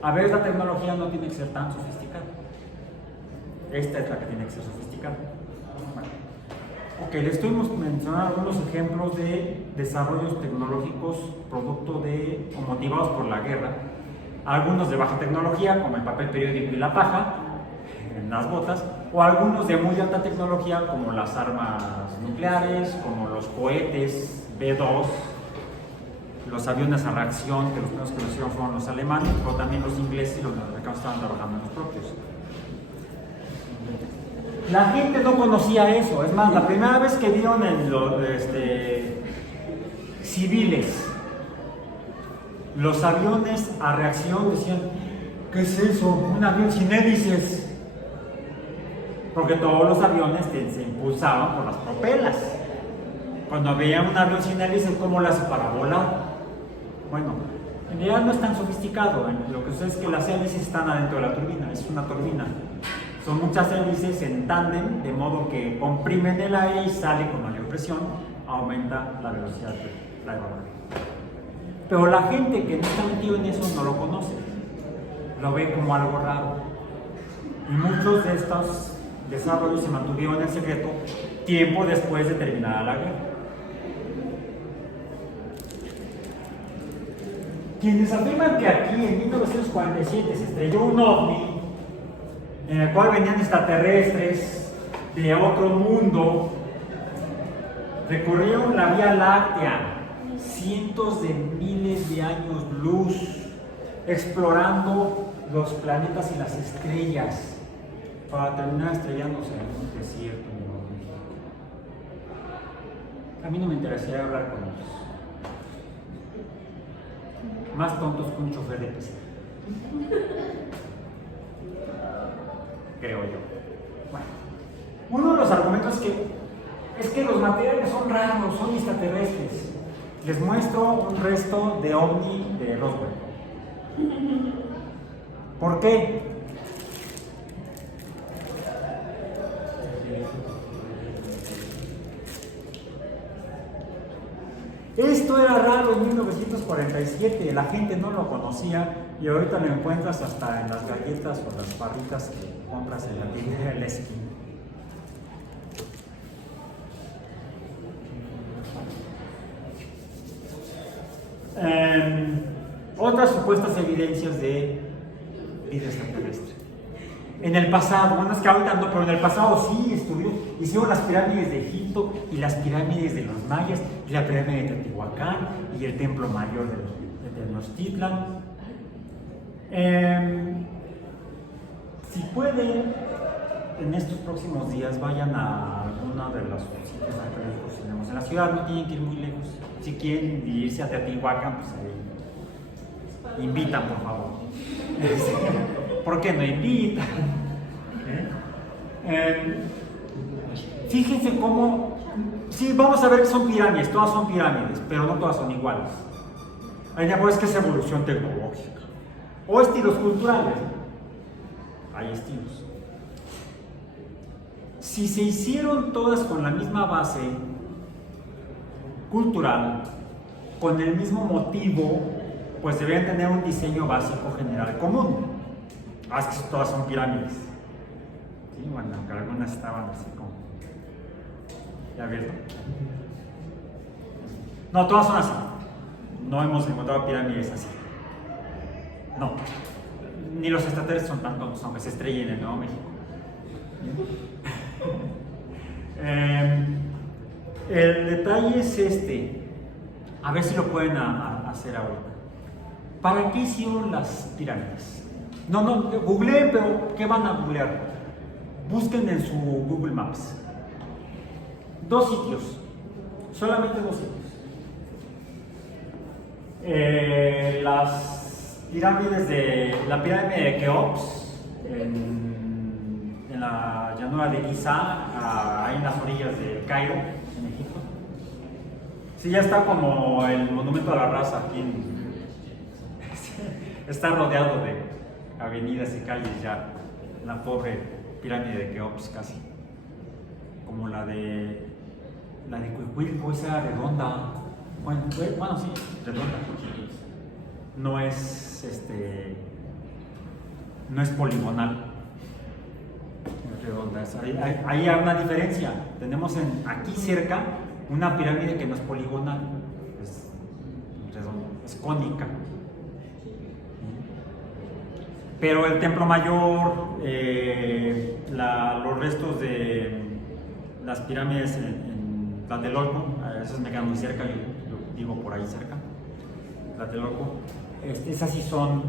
A veces la tecnología no tiene que ser tan sofisticada. Esta es la que tiene que ser sofisticada. Ok, les estoy mencionando algunos ejemplos de desarrollos tecnológicos producto de o motivados por la guerra. Algunos de baja tecnología, como el papel periódico y la paja en las botas, o algunos de muy alta tecnología, como las armas nucleares, como los cohetes B-2, los aviones a reacción, que los primeros que lo hicieron fueron los alemanes, pero también los ingleses y los americanos estaban trabajando en los propios. La gente no conocía eso, es más, la primera vez que vieron en los civiles los aviones a reacción, decían, ¿qué es eso? Un avión sin hélices. Porque todos los aviones se impulsaban por las propelas. Cuando veían un avión sin hélices, ¿cómo lo hace para volar? Bueno, en realidad no es tan sofisticado. Lo que sucede es que las hélices están adentro de la turbina, es una turbina. Son muchas hélices en tándem, de modo que comprimen el aire y sale con mayor presión, aumenta la velocidad de la aeronave. Pero la gente que no está metido en eso no lo conoce, lo ve como algo raro. Y muchos de estos desarrollos se mantuvieron en secreto tiempo después de terminada la guerra. Quienes afirman que aquí en 1947 se estrelló un ovni en el cual venían extraterrestres de otro mundo, recorrieron la Vía Láctea cientos de miles de años luz, explorando los planetas y las estrellas, para terminar estrellándose en un desierto. A mí no me interesaría hablar con ellos. Más tontos que un chofer de pista. Creo yo. Bueno, uno de los argumentos es que los materiales son raros, son extraterrestres. Les muestro un resto de ovni de Roswell. ¿Por qué? Esto era raro en 1947, la gente no lo conocía y ahorita lo encuentras hasta en las galletas o las barritas que compras en la tienda de la esquina. Otras supuestas evidencias de vida extraterrestre. En el pasado, bueno, es que ahorita no, pero en el pasado sí hicieron las pirámides de Egipto y las pirámides de los mayas y la pirámide de Teotihuacán y el templo mayor de Tenochtitlan. Si pueden, en estos próximos días vayan a alguna de los sitios arqueológicos que tenemos en la ciudad, no tienen que ir muy lejos. Si quieren irse a Teotihuacán, pues ahí invitan, por favor. ¿Por qué no invitan? Fíjense cómo, sí, vamos a ver que son pirámides, todas son pirámides, pero no todas son iguales. Hay es que es evolución tecnológica o estilos culturales. Hay estilos. Si se hicieron todas con la misma base cultural, con el mismo motivo, pues deberían tener un diseño básico general común. Es que todas son pirámides. Sí, bueno, aunque algunas estaban así como. ¿Ya vieron? No, todas son así. No hemos encontrado pirámides así. No. Ni los extraterrestres son tan tontos, aunque se estrellen en Nuevo México. El detalle es este. A ver si lo pueden hacer ahorita. ¿Para qué hicieron las pirámides? No, googleen, pero ¿qué van a googlear? Busquen en su Google Maps. 2 sitios, solamente 2 sitios. Las pirámides la pirámide de Keops, en la llanura de Giza, ahí en las orillas de Cairo, en Egipto. Sí, ya está como el monumento a la raza aquí está rodeado de avenidas y calles ya, la pobre pirámide de Keops casi, como la de Cuicuilco, esa redonda, bueno sí, redonda, no es poligonal. redondas. Ahí hay una diferencia. Tenemos aquí cerca una pirámide que no es poligonal, es redonda, es cónica. Pero el templo mayor, los restos de las pirámides en Tlatelolco, esas me quedan muy cerca, yo vivo por ahí cerca, Tlatelolco, esas sí son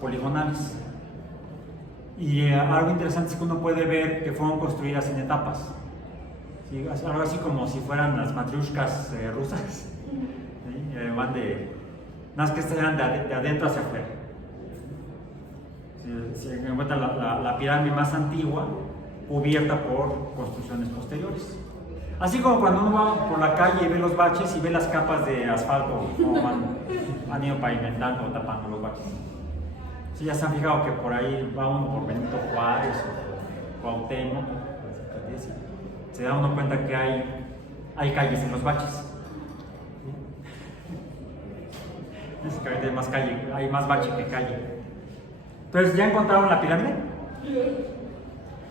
poligonales. Y algo interesante es que uno puede ver que fueron construidas en etapas, ¿sí? Algo así como si fueran las matriushkas rusas, ¿sí? Van de, más que estas eran de adentro hacia afuera. Se encuentra la pirámide más antigua cubierta por construcciones posteriores. Así como cuando uno va por la calle y ve los baches y ve las capas de asfalto, como han ido pavimentando o tapando los baches. Sí, ya se han fijado que por ahí va uno por Benito Juárez o Cuauhtémoc, se da uno cuenta que hay calles en los baches. Es que ahorita hay más calle, hay más bache que calle. Entonces, ¿ya encontraron la pirámide?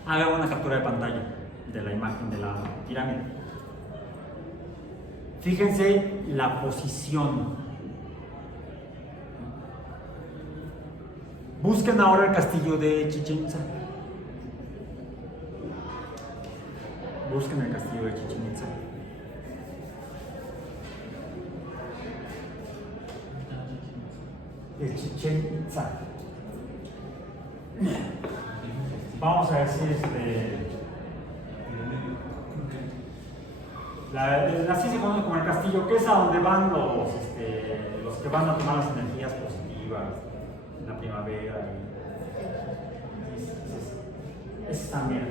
Hagan una captura de pantalla de la imagen de la pirámide. Fíjense la posición. Busquen ahora el castillo de Chichén Itzá. Busquen el castillo de Chichén Itzá. De Chichén Itzá. Vamos a decir así se conoce como el castillo, que es a donde van los que van a tomar las energías positivas en la primavera. Es también.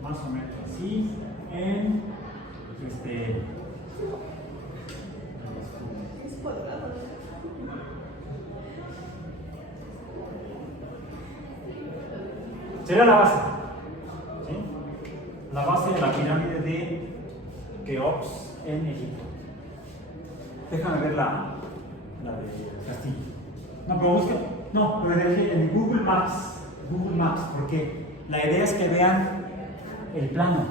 Más o menos así, en Es cuadrado. sería la base, ¿sí? La base de la pirámide de Keops en Egipto. Déjame ver la de Castillo. No, pero busquen, no, pero en Google Maps, porque la idea es que vean el plano,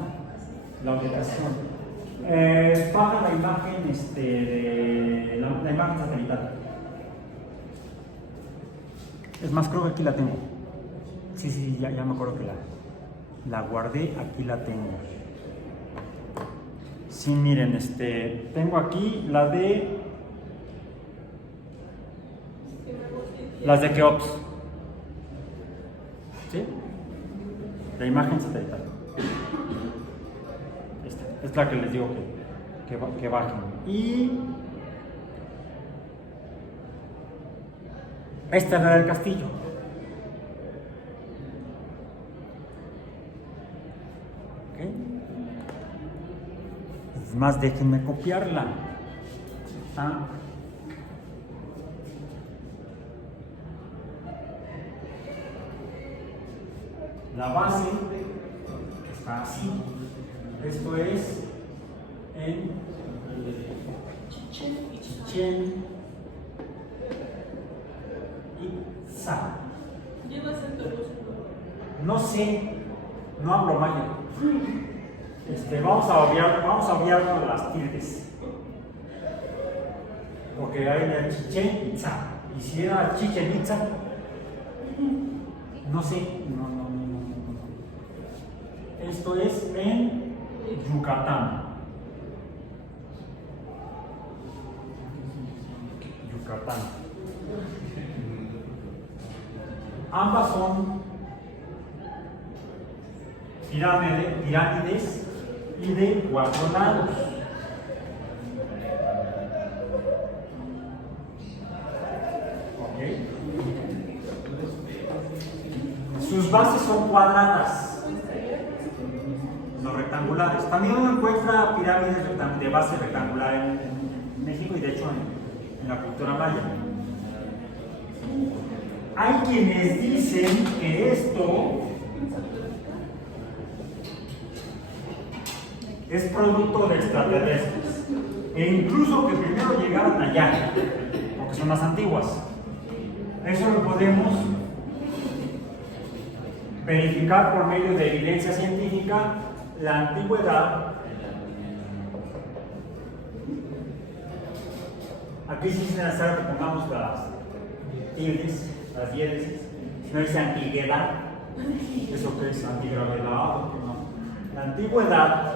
la orientación. Baja la imagen, la imagen satelital. Es más, creo que aquí la tengo. Sí, ya me acuerdo que la guardé, aquí la tengo. Sí, miren, tengo aquí las de Keops. ¿Sí? La imagen satelital. Esta es la que les digo que bajen. Y esta es la del castillo. Es más, déjenme copiarla. La base está así. Esto es en Chichén Itzá. Lleva acento ruso. No sé, no hablo maya. Vamos a obviar las tildes. Porque hay el Chichén Itzá. Y si era Chichén Itzá, no sé, no. Esto es en Yucatán. Ambas son pirámides y de 4 lados. ¿Okay? Sus bases son cuadradas, no rectangulares. También uno encuentra pirámides de base rectangular en México y de hecho en la cultura maya. Hay quienes dicen que esto es producto de extraterrestres e incluso que primero llegaron allá, porque son más antiguas. Eso lo podemos verificar por medio de evidencia científica. La antigüedad, aquí sí es necesario que pongamos las tildes, las diéresis, si no dice antigüedad, eso que es antigravedad o que no. La antigüedad,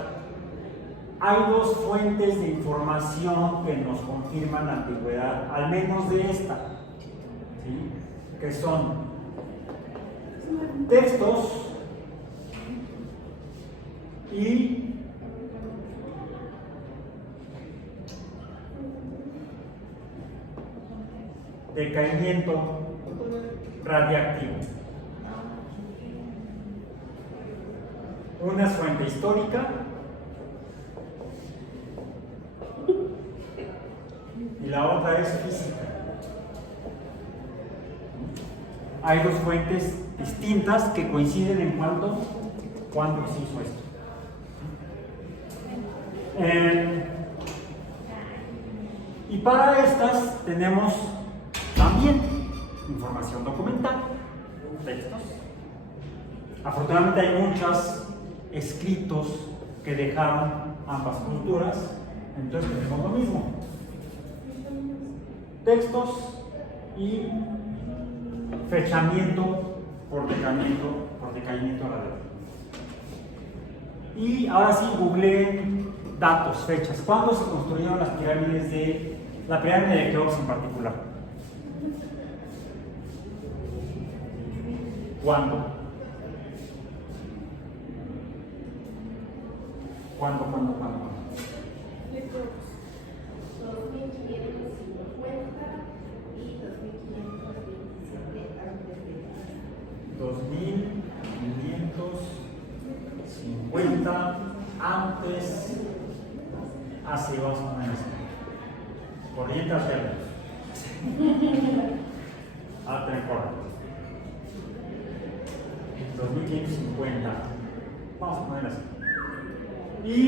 hay dos fuentes de información que nos confirman la antigüedad, al menos de esta, ¿sí? Que son textos y decaimiento radiactivo. Una es fuente histórica y la otra es física. Hay dos fuentes distintas que coinciden en cuanto cuándo se hizo esto. Y para estas tenemos también información documental, textos. Afortunadamente hay muchos escritos que dejaron ambas culturas, entonces tenemos lo mismo. Textos y fechamiento por decaimiento radiactivo. Y ahora sí, googleen datos, fechas. ¿Cuándo se construyeron las pirámides la pirámide de Keops en particular? ¿Cuándo? ¿Cuándo? 2550 y 2527 a.C. 2550 antes, hace más o menos, corrientes verdes. Correcto. 2550, vamos a poner así. Y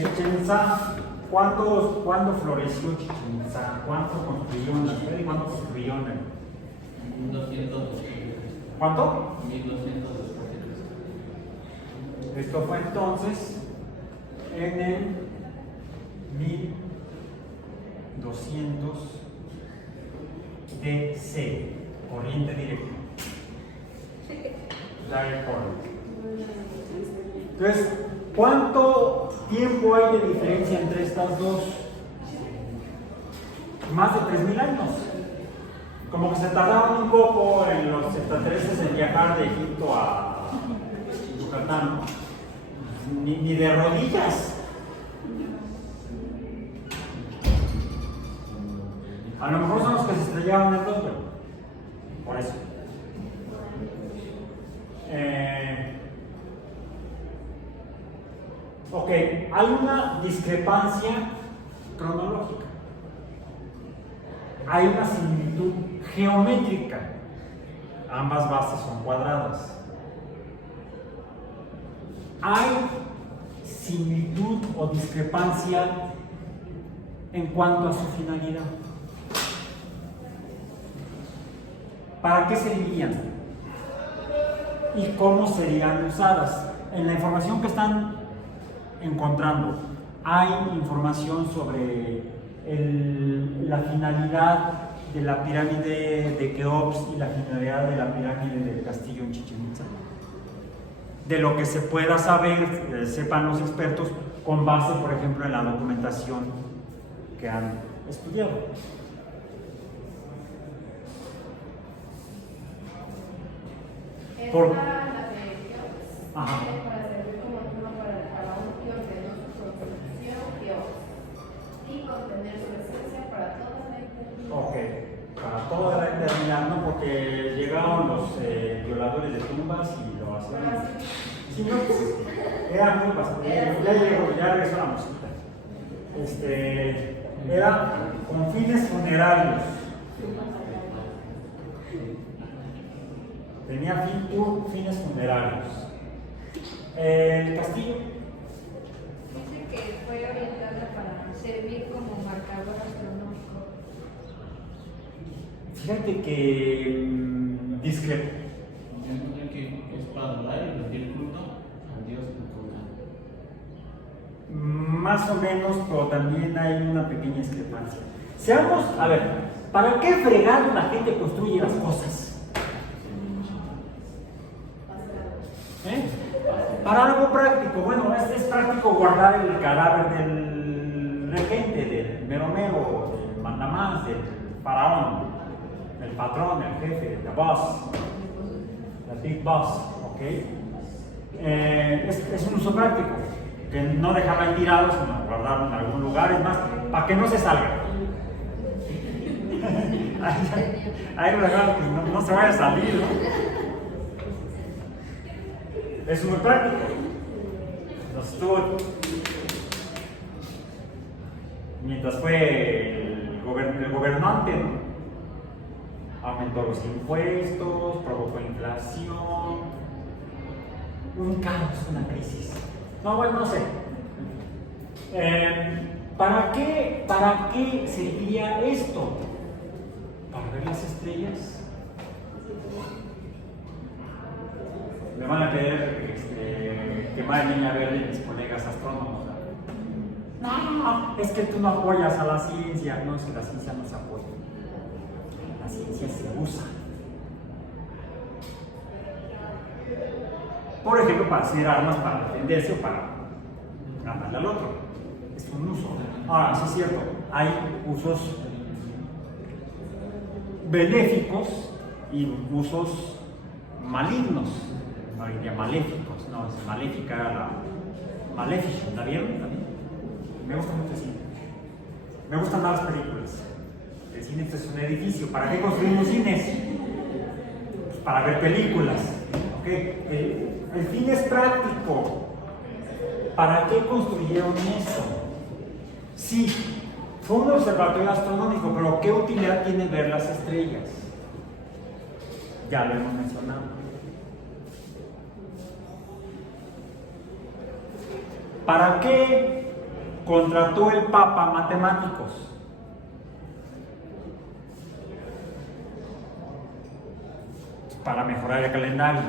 Chichén Itzá, ¿cuándo floreció Chichén Itzá? ¿Cuánto construyeron la ciudad y cuándo construyeron el? 1200. ¿Cuánto? 1200 después de Cristo. Esto fue entonces en el 1200 DC, corriente directa. Direct current. Entonces, ¿cuánto tiempo hay de diferencia entre estas dos? Más de 3000 años. Como que se tardaron un poco en los extraterrestres en viajar de Egipto a Yucatán, ni de rodillas. A lo mejor son los que se estrellaron en Roswell, por eso. Ok, hay una discrepancia cronológica. Hay una similitud geométrica. Ambas bases son cuadradas. Hay similitud o discrepancia en cuanto a su finalidad. ¿Para qué servirían? ¿Y cómo serían usadas? En la información que están encontrando, hay información sobre la finalidad de la pirámide de Keops y la finalidad de la pirámide del castillo en Chichén Itzá. De lo que se pueda saber, sepan los expertos, con base, por ejemplo, en la documentación que han estudiado. Por... la de Keops, Ajá. para servir como ejemplo para el faraón que ordenó su construcción Keops y contener su esencia para toda la eternidad. Ok, para toda la eternidad, ¿no? Porque llegaron los violadores de tumbas y lo hacían. Sí, no, pues, era muy bastante. Ya regresó la música. Era con fines funerarios. Tenía fines funerarios. El castillo. Dice que fue orientada para servir como marcador astronómico. Fíjate que discrepo. Entiendo que es para adorar y rendir culto a Dios en todo. Más o menos, pero también hay una pequeña discrepancia. Seamos, a ver, ¿para qué fregado la gente construye las cosas? ¿Eh? Para algo práctico. Bueno, es práctico guardar el cadáver del regente, del mero, del mandamás, del faraón, del patrón, el jefe, el boss, el big boss, ¿ok? Es un uso práctico, que no dejarlo ahí tirado, sino guardarlo en algún lugar, es más, para que no se salga. Ahí lo dejamos, que no se vaya a salir, ¿no? Es muy práctico. Mientras fue el gobernante, ¿no? Aumentó los impuestos, provocó inflación, un caos, una crisis. No, bueno, no sé. ¿Para qué serviría esto? ¿Para ver las estrellas? Me van a pedir que vayan a ver a mis colegas astrónomos. No, es que tú no apoyas a la ciencia. No, es que la ciencia no se apoya. La ciencia se usa. Por ejemplo, para hacer armas, para defenderse o para ganarle al otro. Es un uso. Ahora, sí es cierto, hay usos benéficos y usos malignos. No diría maléficos, no, es maléfica la Maleficent, ¿la vieron también? Me gusta mucho el cine. Me gustan más las películas. El cine es un edificio. ¿Para qué construimos cines? Pues para ver películas. ¿Okay? El fin es práctico. ¿Para qué construyeron eso? Sí, fue un observatorio astronómico, pero ¿qué utilidad tiene ver las estrellas? Ya lo hemos mencionado. ¿Para qué contrató el Papa matemáticos? Para mejorar el calendario.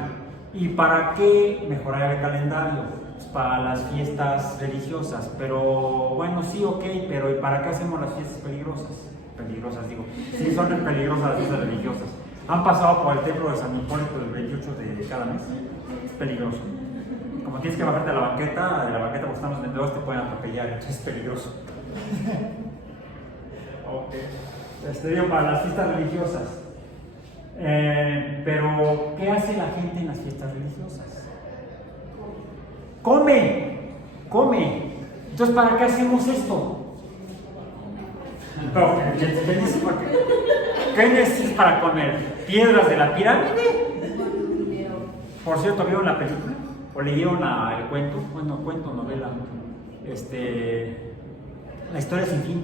¿Y para qué mejorar el calendario? Pues para las fiestas religiosas. Pero bueno, sí, ok, pero ¿y para qué hacemos las fiestas peligrosas? Peligrosas, digo. Sí, son peligrosas las fiestas religiosas. Han pasado por el templo de San Hipólito el 28 de cada mes. Es peligroso. Como tienes que bajarte de la banqueta porque estamos vendedores, te pueden atropellar, entonces es peligroso. Ok. Digo, para las fiestas religiosas. Pero, ¿qué hace la gente en las fiestas religiosas? ¡Come! Entonces, ¿para qué hacemos esto? ¿Qué necesitas para comer? ¿Piedras de la pirámide? Por cierto, ¿vieron la película? ¿O leyeron el cuento? Bueno, cuento, novela. La historia sin fin.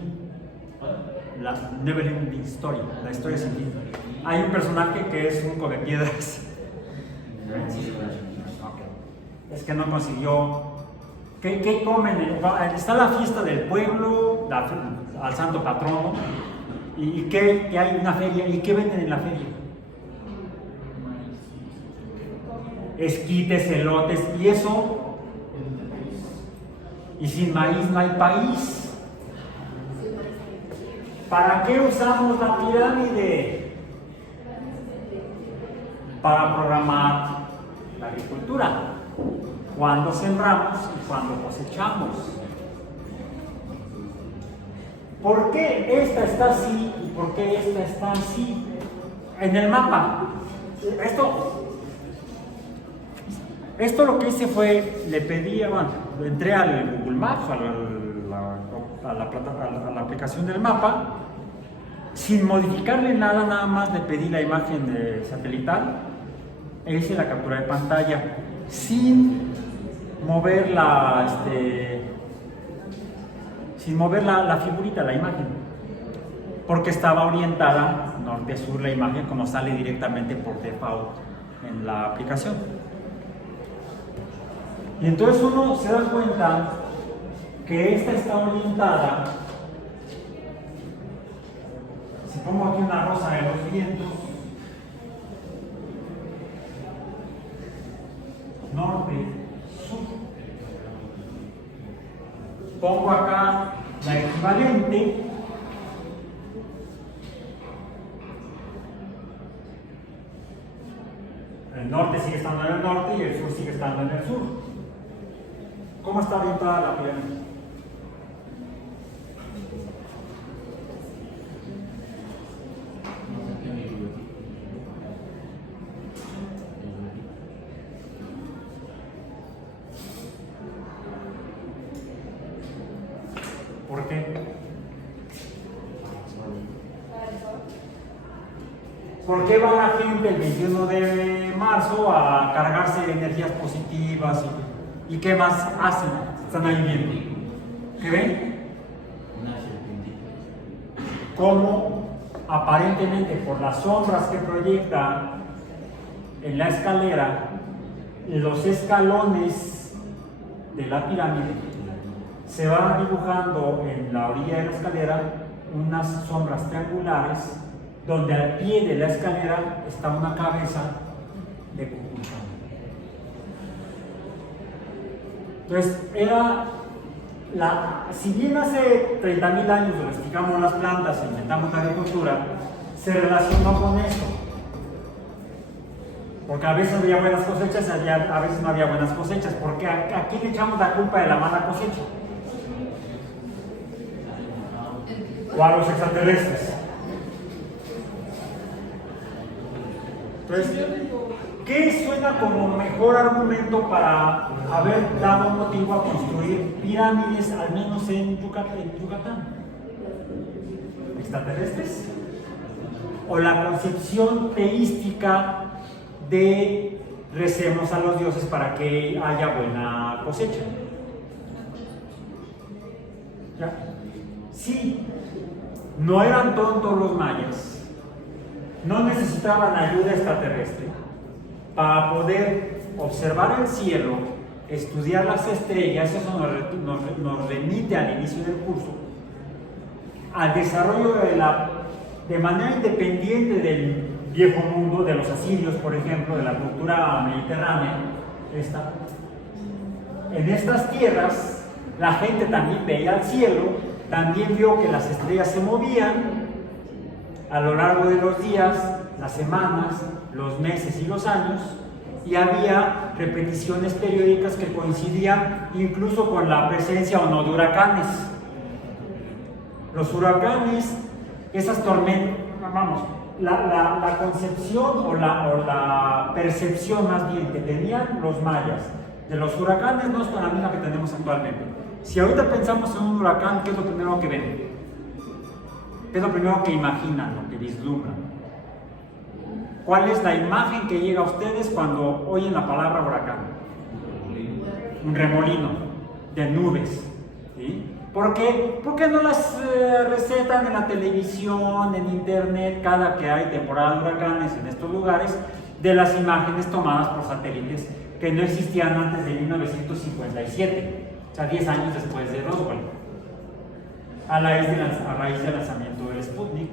La Never Ending Story. La historia sin fin. Hay un personaje que es un comepiedras. Es que no consiguió. ¿Qué comen? Está la fiesta del pueblo, al santo patrono. ¿Y qué hay? Una feria. ¿Y qué venden en la feria? Esquites, elotes y eso. Y sin maíz no hay país. ¿Para qué usamos la pirámide? Para programar la agricultura. Cuando sembramos y cuando cosechamos. ¿Por qué esta está así y por qué esta está así? En el mapa. Esto lo que hice fue, le pedí, entré al Google Maps, a la aplicación del mapa, sin modificarle nada más le pedí la imagen de satelital e hice la captura de pantalla, sin mover la figurita, la imagen, porque estaba orientada norte-sur la imagen como sale directamente por default en la aplicación. Y entonces uno se da cuenta que esta está orientada Si pongo aquí una rosa de los vientos, norte, sur. Pongo acá la equivalente. El norte sigue estando en el norte y el sur sigue estando en el sur. ¿Cómo está orientada la pirámide? ¿Por qué? ¿Por qué va la gente el 21 de marzo a cargarse de energías positivas? ¿Y qué más hacen? Están ahí viendo. ¿Qué ven? Cómo aparentemente por las sombras que proyecta en la escalera, los escalones de la pirámide, se van dibujando en la orilla de la escalera unas sombras triangulares donde al pie de la escalera está una cabeza de Kukulcán. Entonces, si bien hace 30.000 años domesticamos las plantas, inventamos la agricultura, se relacionó con eso. Porque a veces había buenas cosechas y a veces no había buenas cosechas. Porque ¿a quién le echamos la culpa de la mala cosecha? O a los extraterrestres. Entonces, ¿qué suena como mejor argumento para haber dado motivo a construir pirámides, al menos en Yucatán? ¿Extraterrestres? ¿O la concepción teística de recemos a los dioses para que haya buena cosecha? ¿Ya? Sí, no eran tontos los mayas. No necesitaban ayuda extraterrestre para poder observar el cielo, estudiar las estrellas. Eso nos remite al inicio del curso, al desarrollo de manera independiente del viejo mundo, de los asirios, por ejemplo, de la cultura mediterránea. En estas tierras, la gente también veía al cielo, también vio que las estrellas se movían a lo largo de los días, las semanas, los meses y los años, y había repeticiones periódicas que coincidían incluso con la presencia o no de huracanes. Los huracanes, esas tormentas, la concepción o la percepción más bien que tenían los mayas de los huracanes no es con la misma que tenemos actualmente. Si ahorita pensamos en un huracán, ¿qué es lo primero que ven? ¿Qué es lo primero que imaginan, lo que vislumbran? ¿Cuál es la imagen que llega a ustedes cuando oyen la palabra huracán? Un remolino de nubes. ¿Sí? ¿Por qué? ¿Por qué no las recetan en la televisión, en internet, cada que hay temporada de huracanes en estos lugares, de las imágenes tomadas por satélites que no existían antes de 1957, o sea, 10 años después de Roswell, a raíz del lanzamiento del Sputnik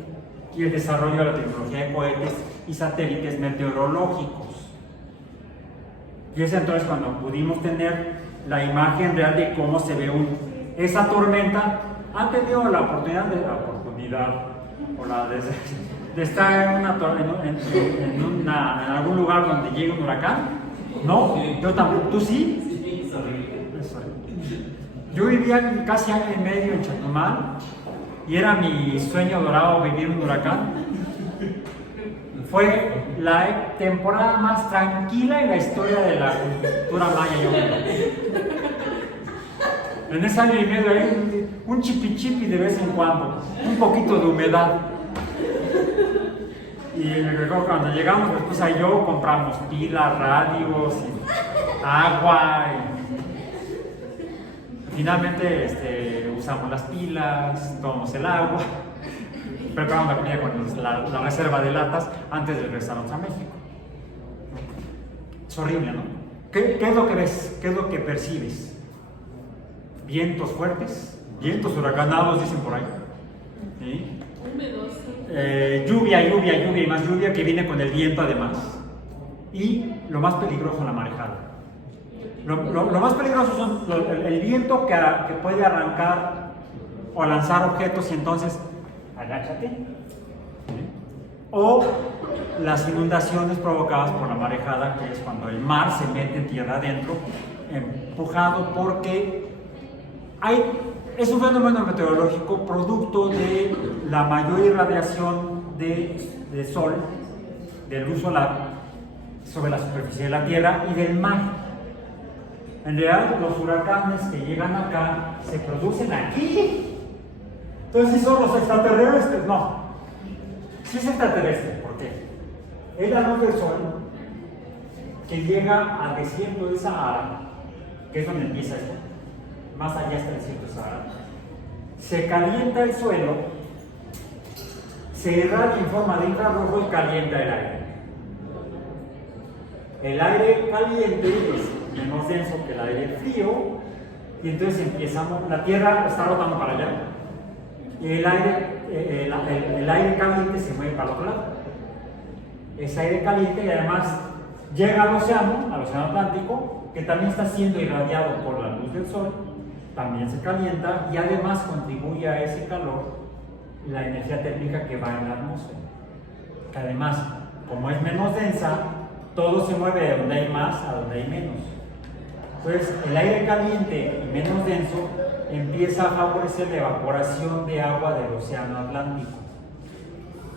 y el desarrollo de la tecnología de cohetes y satélites meteorológicos? Y es entonces cuando pudimos tener la imagen real de cómo se ve esa tormenta. ¿Han tenido la oportunidad de estar en algún lugar donde llegue un huracán? ¿No? Yo tampoco. ¿Tú sí? Sí, es horrible. Yo vivía casi año y medio en Chetumal y era mi sueño dorado vivir un huracán. Fue la temporada más tranquila en la historia de la cultura maya. Yo en ese año y medio hay un chipi de vez en cuando, un poquito de humedad. Y me recuerdo cuando llegamos, después a yo compramos pilas, radios, agua. Finalmente usamos las pilas, tomamos el agua, preparamos la comida con la reserva de latas antes de regresarnos a México. Es horrible, ¿no? ¿Qué es lo que ves? ¿Qué es lo que percibes? Vientos fuertes, vientos huracanados, dicen por ahí. ¿Sí? Húmedos. Lluvia y más lluvia que viene con el viento además. Y lo más peligroso, la marejada. Lo más peligroso son el viento que puede arrancar o lanzar objetos y entonces agáchate. O las inundaciones provocadas por la marejada, que es cuando el mar se mete en tierra adentro, empujado porque es un fenómeno meteorológico producto de la mayor irradiación de sol, de luz solar, sobre la superficie de la Tierra y del mar. En realidad, los huracanes que llegan acá se producen aquí. Entonces, ¿sí son los extraterrestres? No. Sí es extraterrestre, ¿por qué? Es la luz del sol que llega al desierto del Sahara, que es donde empieza esto. Más allá está el desierto del Sahara. Se calienta el suelo, se irradia en forma de infrarrojo y calienta el aire. El aire caliente es menos denso que el aire frío y entonces la Tierra está rotando para allá y el aire caliente se mueve para el otro lado. Ese aire caliente y además llega al océano Atlántico, que también está siendo irradiado por la luz del sol, también se calienta y además contribuye a ese calor la energía térmica que va en la atmósfera, que además, como es menos densa, todo se mueve de donde hay más a donde hay menos. Entonces, el aire caliente y menos denso empieza a favorecer la evaporación de agua del océano Atlántico.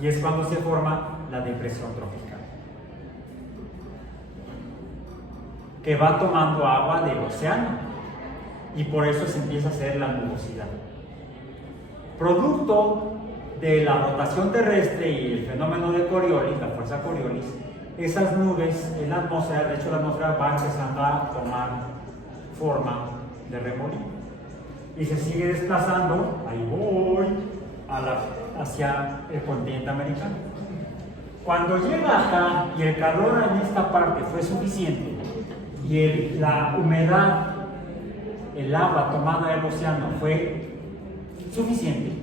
Y es cuando se forma la depresión tropical, que va tomando agua del océano. Y por eso se empieza a hacer la nubosidad. Producto de la rotación terrestre y el fenómeno de Coriolis, la fuerza Coriolis, esas nubes en la atmósfera, de hecho la atmósfera va empezando a tomar forma de remolino y se sigue desplazando, ahí voy, hacia el continente americano. Cuando llega acá y el calor en esta parte fue suficiente y la humedad, el agua tomada del océano fue suficiente,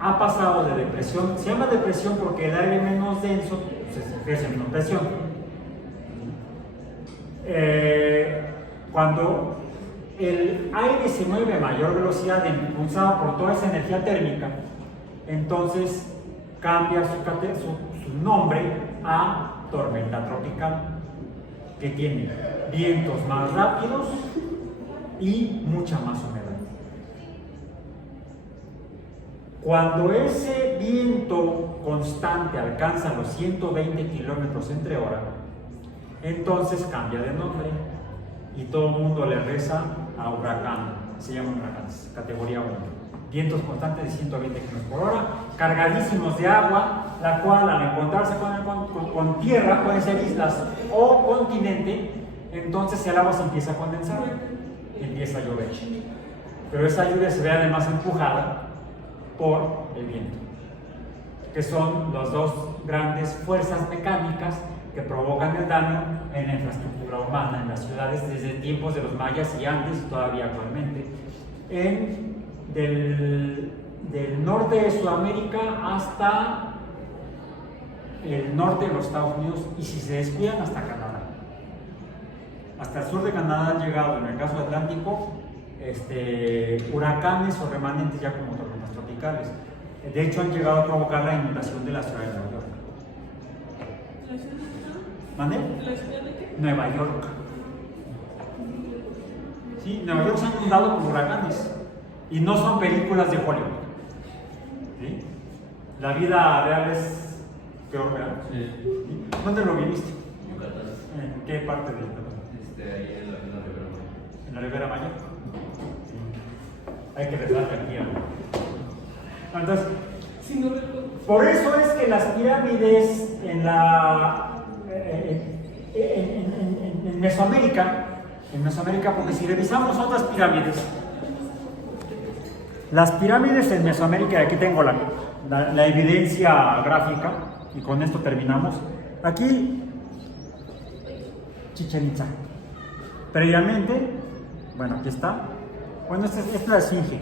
ha pasado de depresión, se llama depresión porque el aire menos denso se crece menos presión. Cuando el aire se mueve a mayor velocidad impulsado por toda esa energía térmica, entonces cambia su nombre a tormenta tropical, que tiene vientos más rápidos y mucha más humedad. Cuando ese viento constante alcanza los 120 kilómetros entre hora, entonces cambia de nombre y todo el mundo le reza a huracán. Se llaman huracanes, categoría 1. Vientos constantes de 120 kilómetros por hora, cargadísimos de agua, la cual al encontrarse con tierra, pueden ser islas o continente, entonces el agua se empieza a condensar y empieza a llover. Pero esa lluvia se ve además empujada por el viento, que son las dos grandes fuerzas mecánicas que provocan el daño en la infraestructura humana, en las ciudades desde tiempos de los mayas y antes y todavía actualmente, del norte de Sudamérica hasta el norte de los Estados Unidos y si se descuidan hasta Canadá. Hasta el sur de Canadá han llegado, en el caso Atlántico, huracanes o remanentes ya como tormentas tropicales. De hecho, han llegado a provocar la inundación de la ciudad de Nueva York. ¿La ciudad de qué? ¿Mande? ¿La ciudad de qué? Nueva York. Sí, Nueva York se ha inundado por huracanes y no son películas de Hollywood. ¿Sí? La vida real es peor real. Sí. ¿Sí? ¿Dónde lo viviste? Yucatán. ¿En qué parte de Yucatán? Ahí en la Ribera Maya. ¿En la Ribera Maya? Sí. Hay que rezar aquí. Entonces, Si no recuerdo. por eso es que las pirámides en Mesoamérica, porque si revisamos otras pirámides, las pirámides en Mesoamérica, aquí tengo la evidencia gráfica, y con esto terminamos. Aquí, Chichén Itzá. Previamente, bueno, aquí está. Bueno, esta es la esfinge,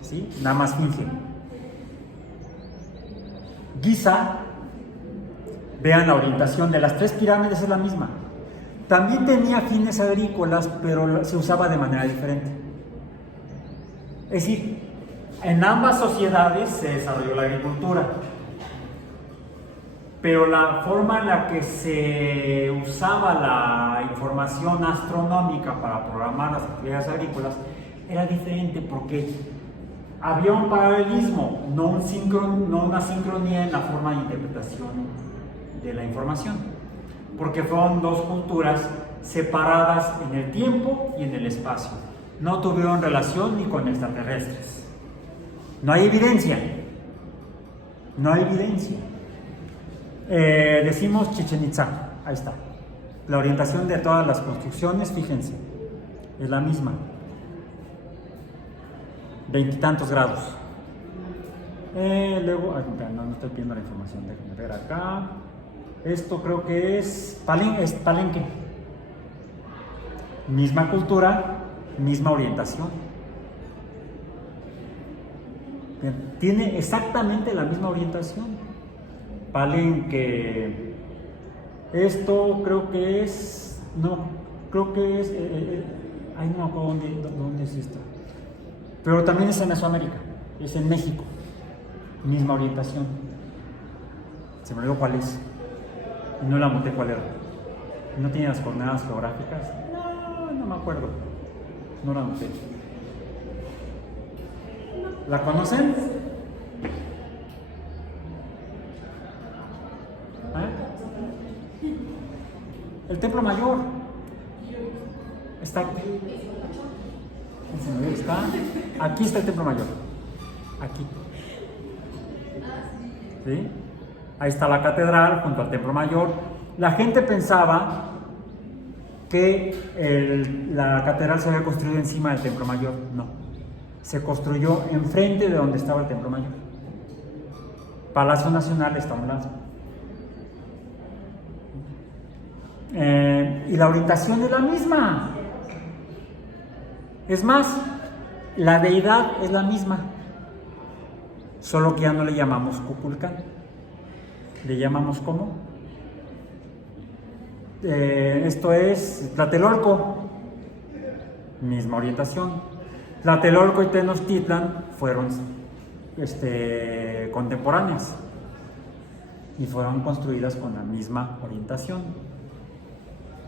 ¿sí? Nada más finge. Giza, vean la orientación de las 3 pirámides es la misma. También tenía fines agrícolas, pero se usaba de manera diferente. Es decir, en ambas sociedades se desarrolló la agricultura, pero la forma en la que se usaba la información astronómica para programar las actividades agrícolas era diferente porque había un paralelismo, no una sincronía en la forma de interpretación de la información, porque fueron 2 culturas separadas en el tiempo y en el espacio. No tuvieron relación ni con extraterrestres. No hay evidencia. No hay evidencia. Decimos Chichén Itzá, ahí está. La orientación de todas las construcciones, fíjense, es la misma. 20 y tantos grados. Luego, no estoy viendo la información, déjenme ver acá. Esto creo que es Palenque. Misma cultura, misma orientación. Bien, tiene exactamente la misma orientación. Palenque. Esto creo que es. No, creo que es. Ay, no me acuerdo dónde es esto. Pero también es en Mesoamérica, es en México. Misma orientación. Se me olvidó cuál es. Y no la anoté cuál era. ¿No tiene las coordenadas geográficas? No me acuerdo. No la anoté. ¿La conocen? El Templo Mayor. Está aquí está el Templo Mayor. Aquí. ¿Sí? Ahí está la catedral junto al Templo Mayor. La gente pensaba que la catedral se había construido encima del Templo Mayor. No. Se construyó enfrente de donde estaba el Templo Mayor. Palacio Nacional está a un lado. Y la orientación es la misma. Es más, la deidad es la misma, solo que ya no le llamamos Kukulcán. ¿Le llamamos cómo? Esto es Tlatelolco, misma orientación. Tlatelolco y Tenochtitlan fueron contemporáneas y fueron construidas con la misma orientación.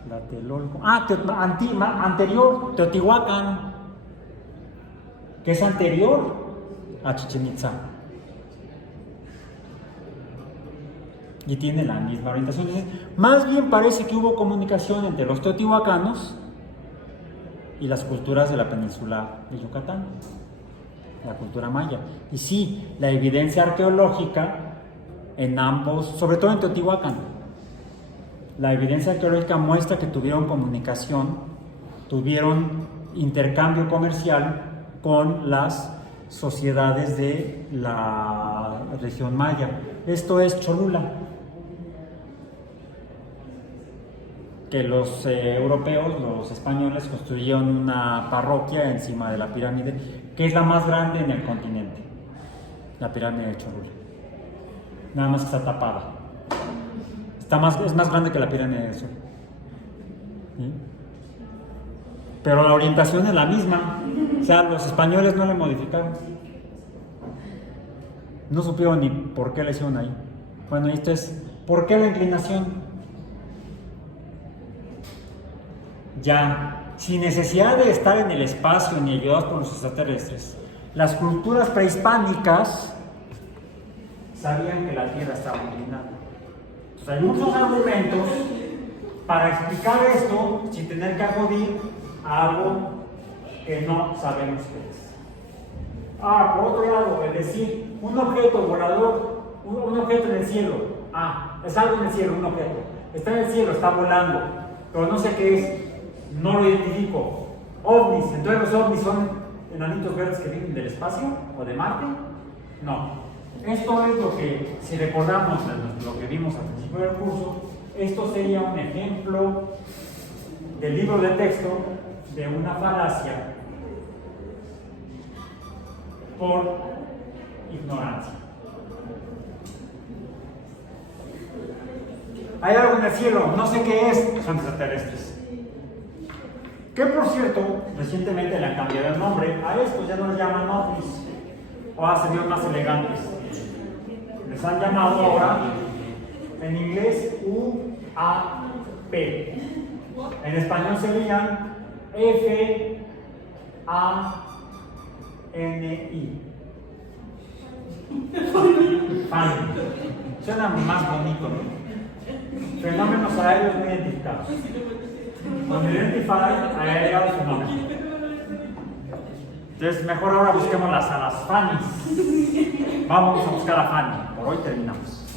Tlatelolco. Anterior, Teotihuacán, que es anterior a Chichén Itzá. Y tiene la misma orientación. Más bien parece que hubo comunicación entre los teotihuacanos y las culturas de la península de Yucatán, la cultura maya. Y sí, la evidencia arqueológica en ambos, sobre todo en Teotihuacán, la evidencia arqueológica muestra que tuvieron comunicación, tuvieron intercambio comercial con las sociedades de la región maya. Esto es Cholula, que los europeos, los españoles, construyeron una parroquia encima de la pirámide, que es la más grande en el continente, la pirámide de Cholula. Nada más que está tapada. Es más grande que la pirámide del Sol. ¿Sí? Pero la orientación es la misma. O sea, los españoles no le modificaron. No supieron ni por qué le hicieron ahí. Bueno, esto es, ¿por qué la inclinación? Ya, sin necesidad de estar en el espacio ni ayudados por los extraterrestres, las culturas prehispánicas sabían que la Tierra estaba inclinada. Hay muchos argumentos para explicar esto sin tener que acudir a algo que no sabemos qué es. Por otro lado, es decir, un objeto volador, un objeto en el cielo. Es algo en el cielo, un objeto. Está en el cielo, está volando, pero no sé qué es, no lo identifico. OVNIs, entonces los OVNIs son enanitos verdes que vienen del espacio o de Marte. No. Esto es lo que, si recordamos lo que vimos al principio del curso, esto sería un ejemplo del libro de texto de una falacia por ignorancia. Hay algo en el cielo, no sé qué es, son extraterrestres. Que por cierto, recientemente le han cambiado el nombre a estos, ya no les llaman ovnis, ahora se vieron más elegantes. Les han llamado ahora, en inglés, UAP. En español serían FANI. FANI. Suena más bonito, ¿no? Fenómenos aéreos no identificados. Unidentified Aerial Phenomena. Entonces, mejor ahora busquemos a las FANIs. Vamos a buscar a FANI. Por hoy terminamos.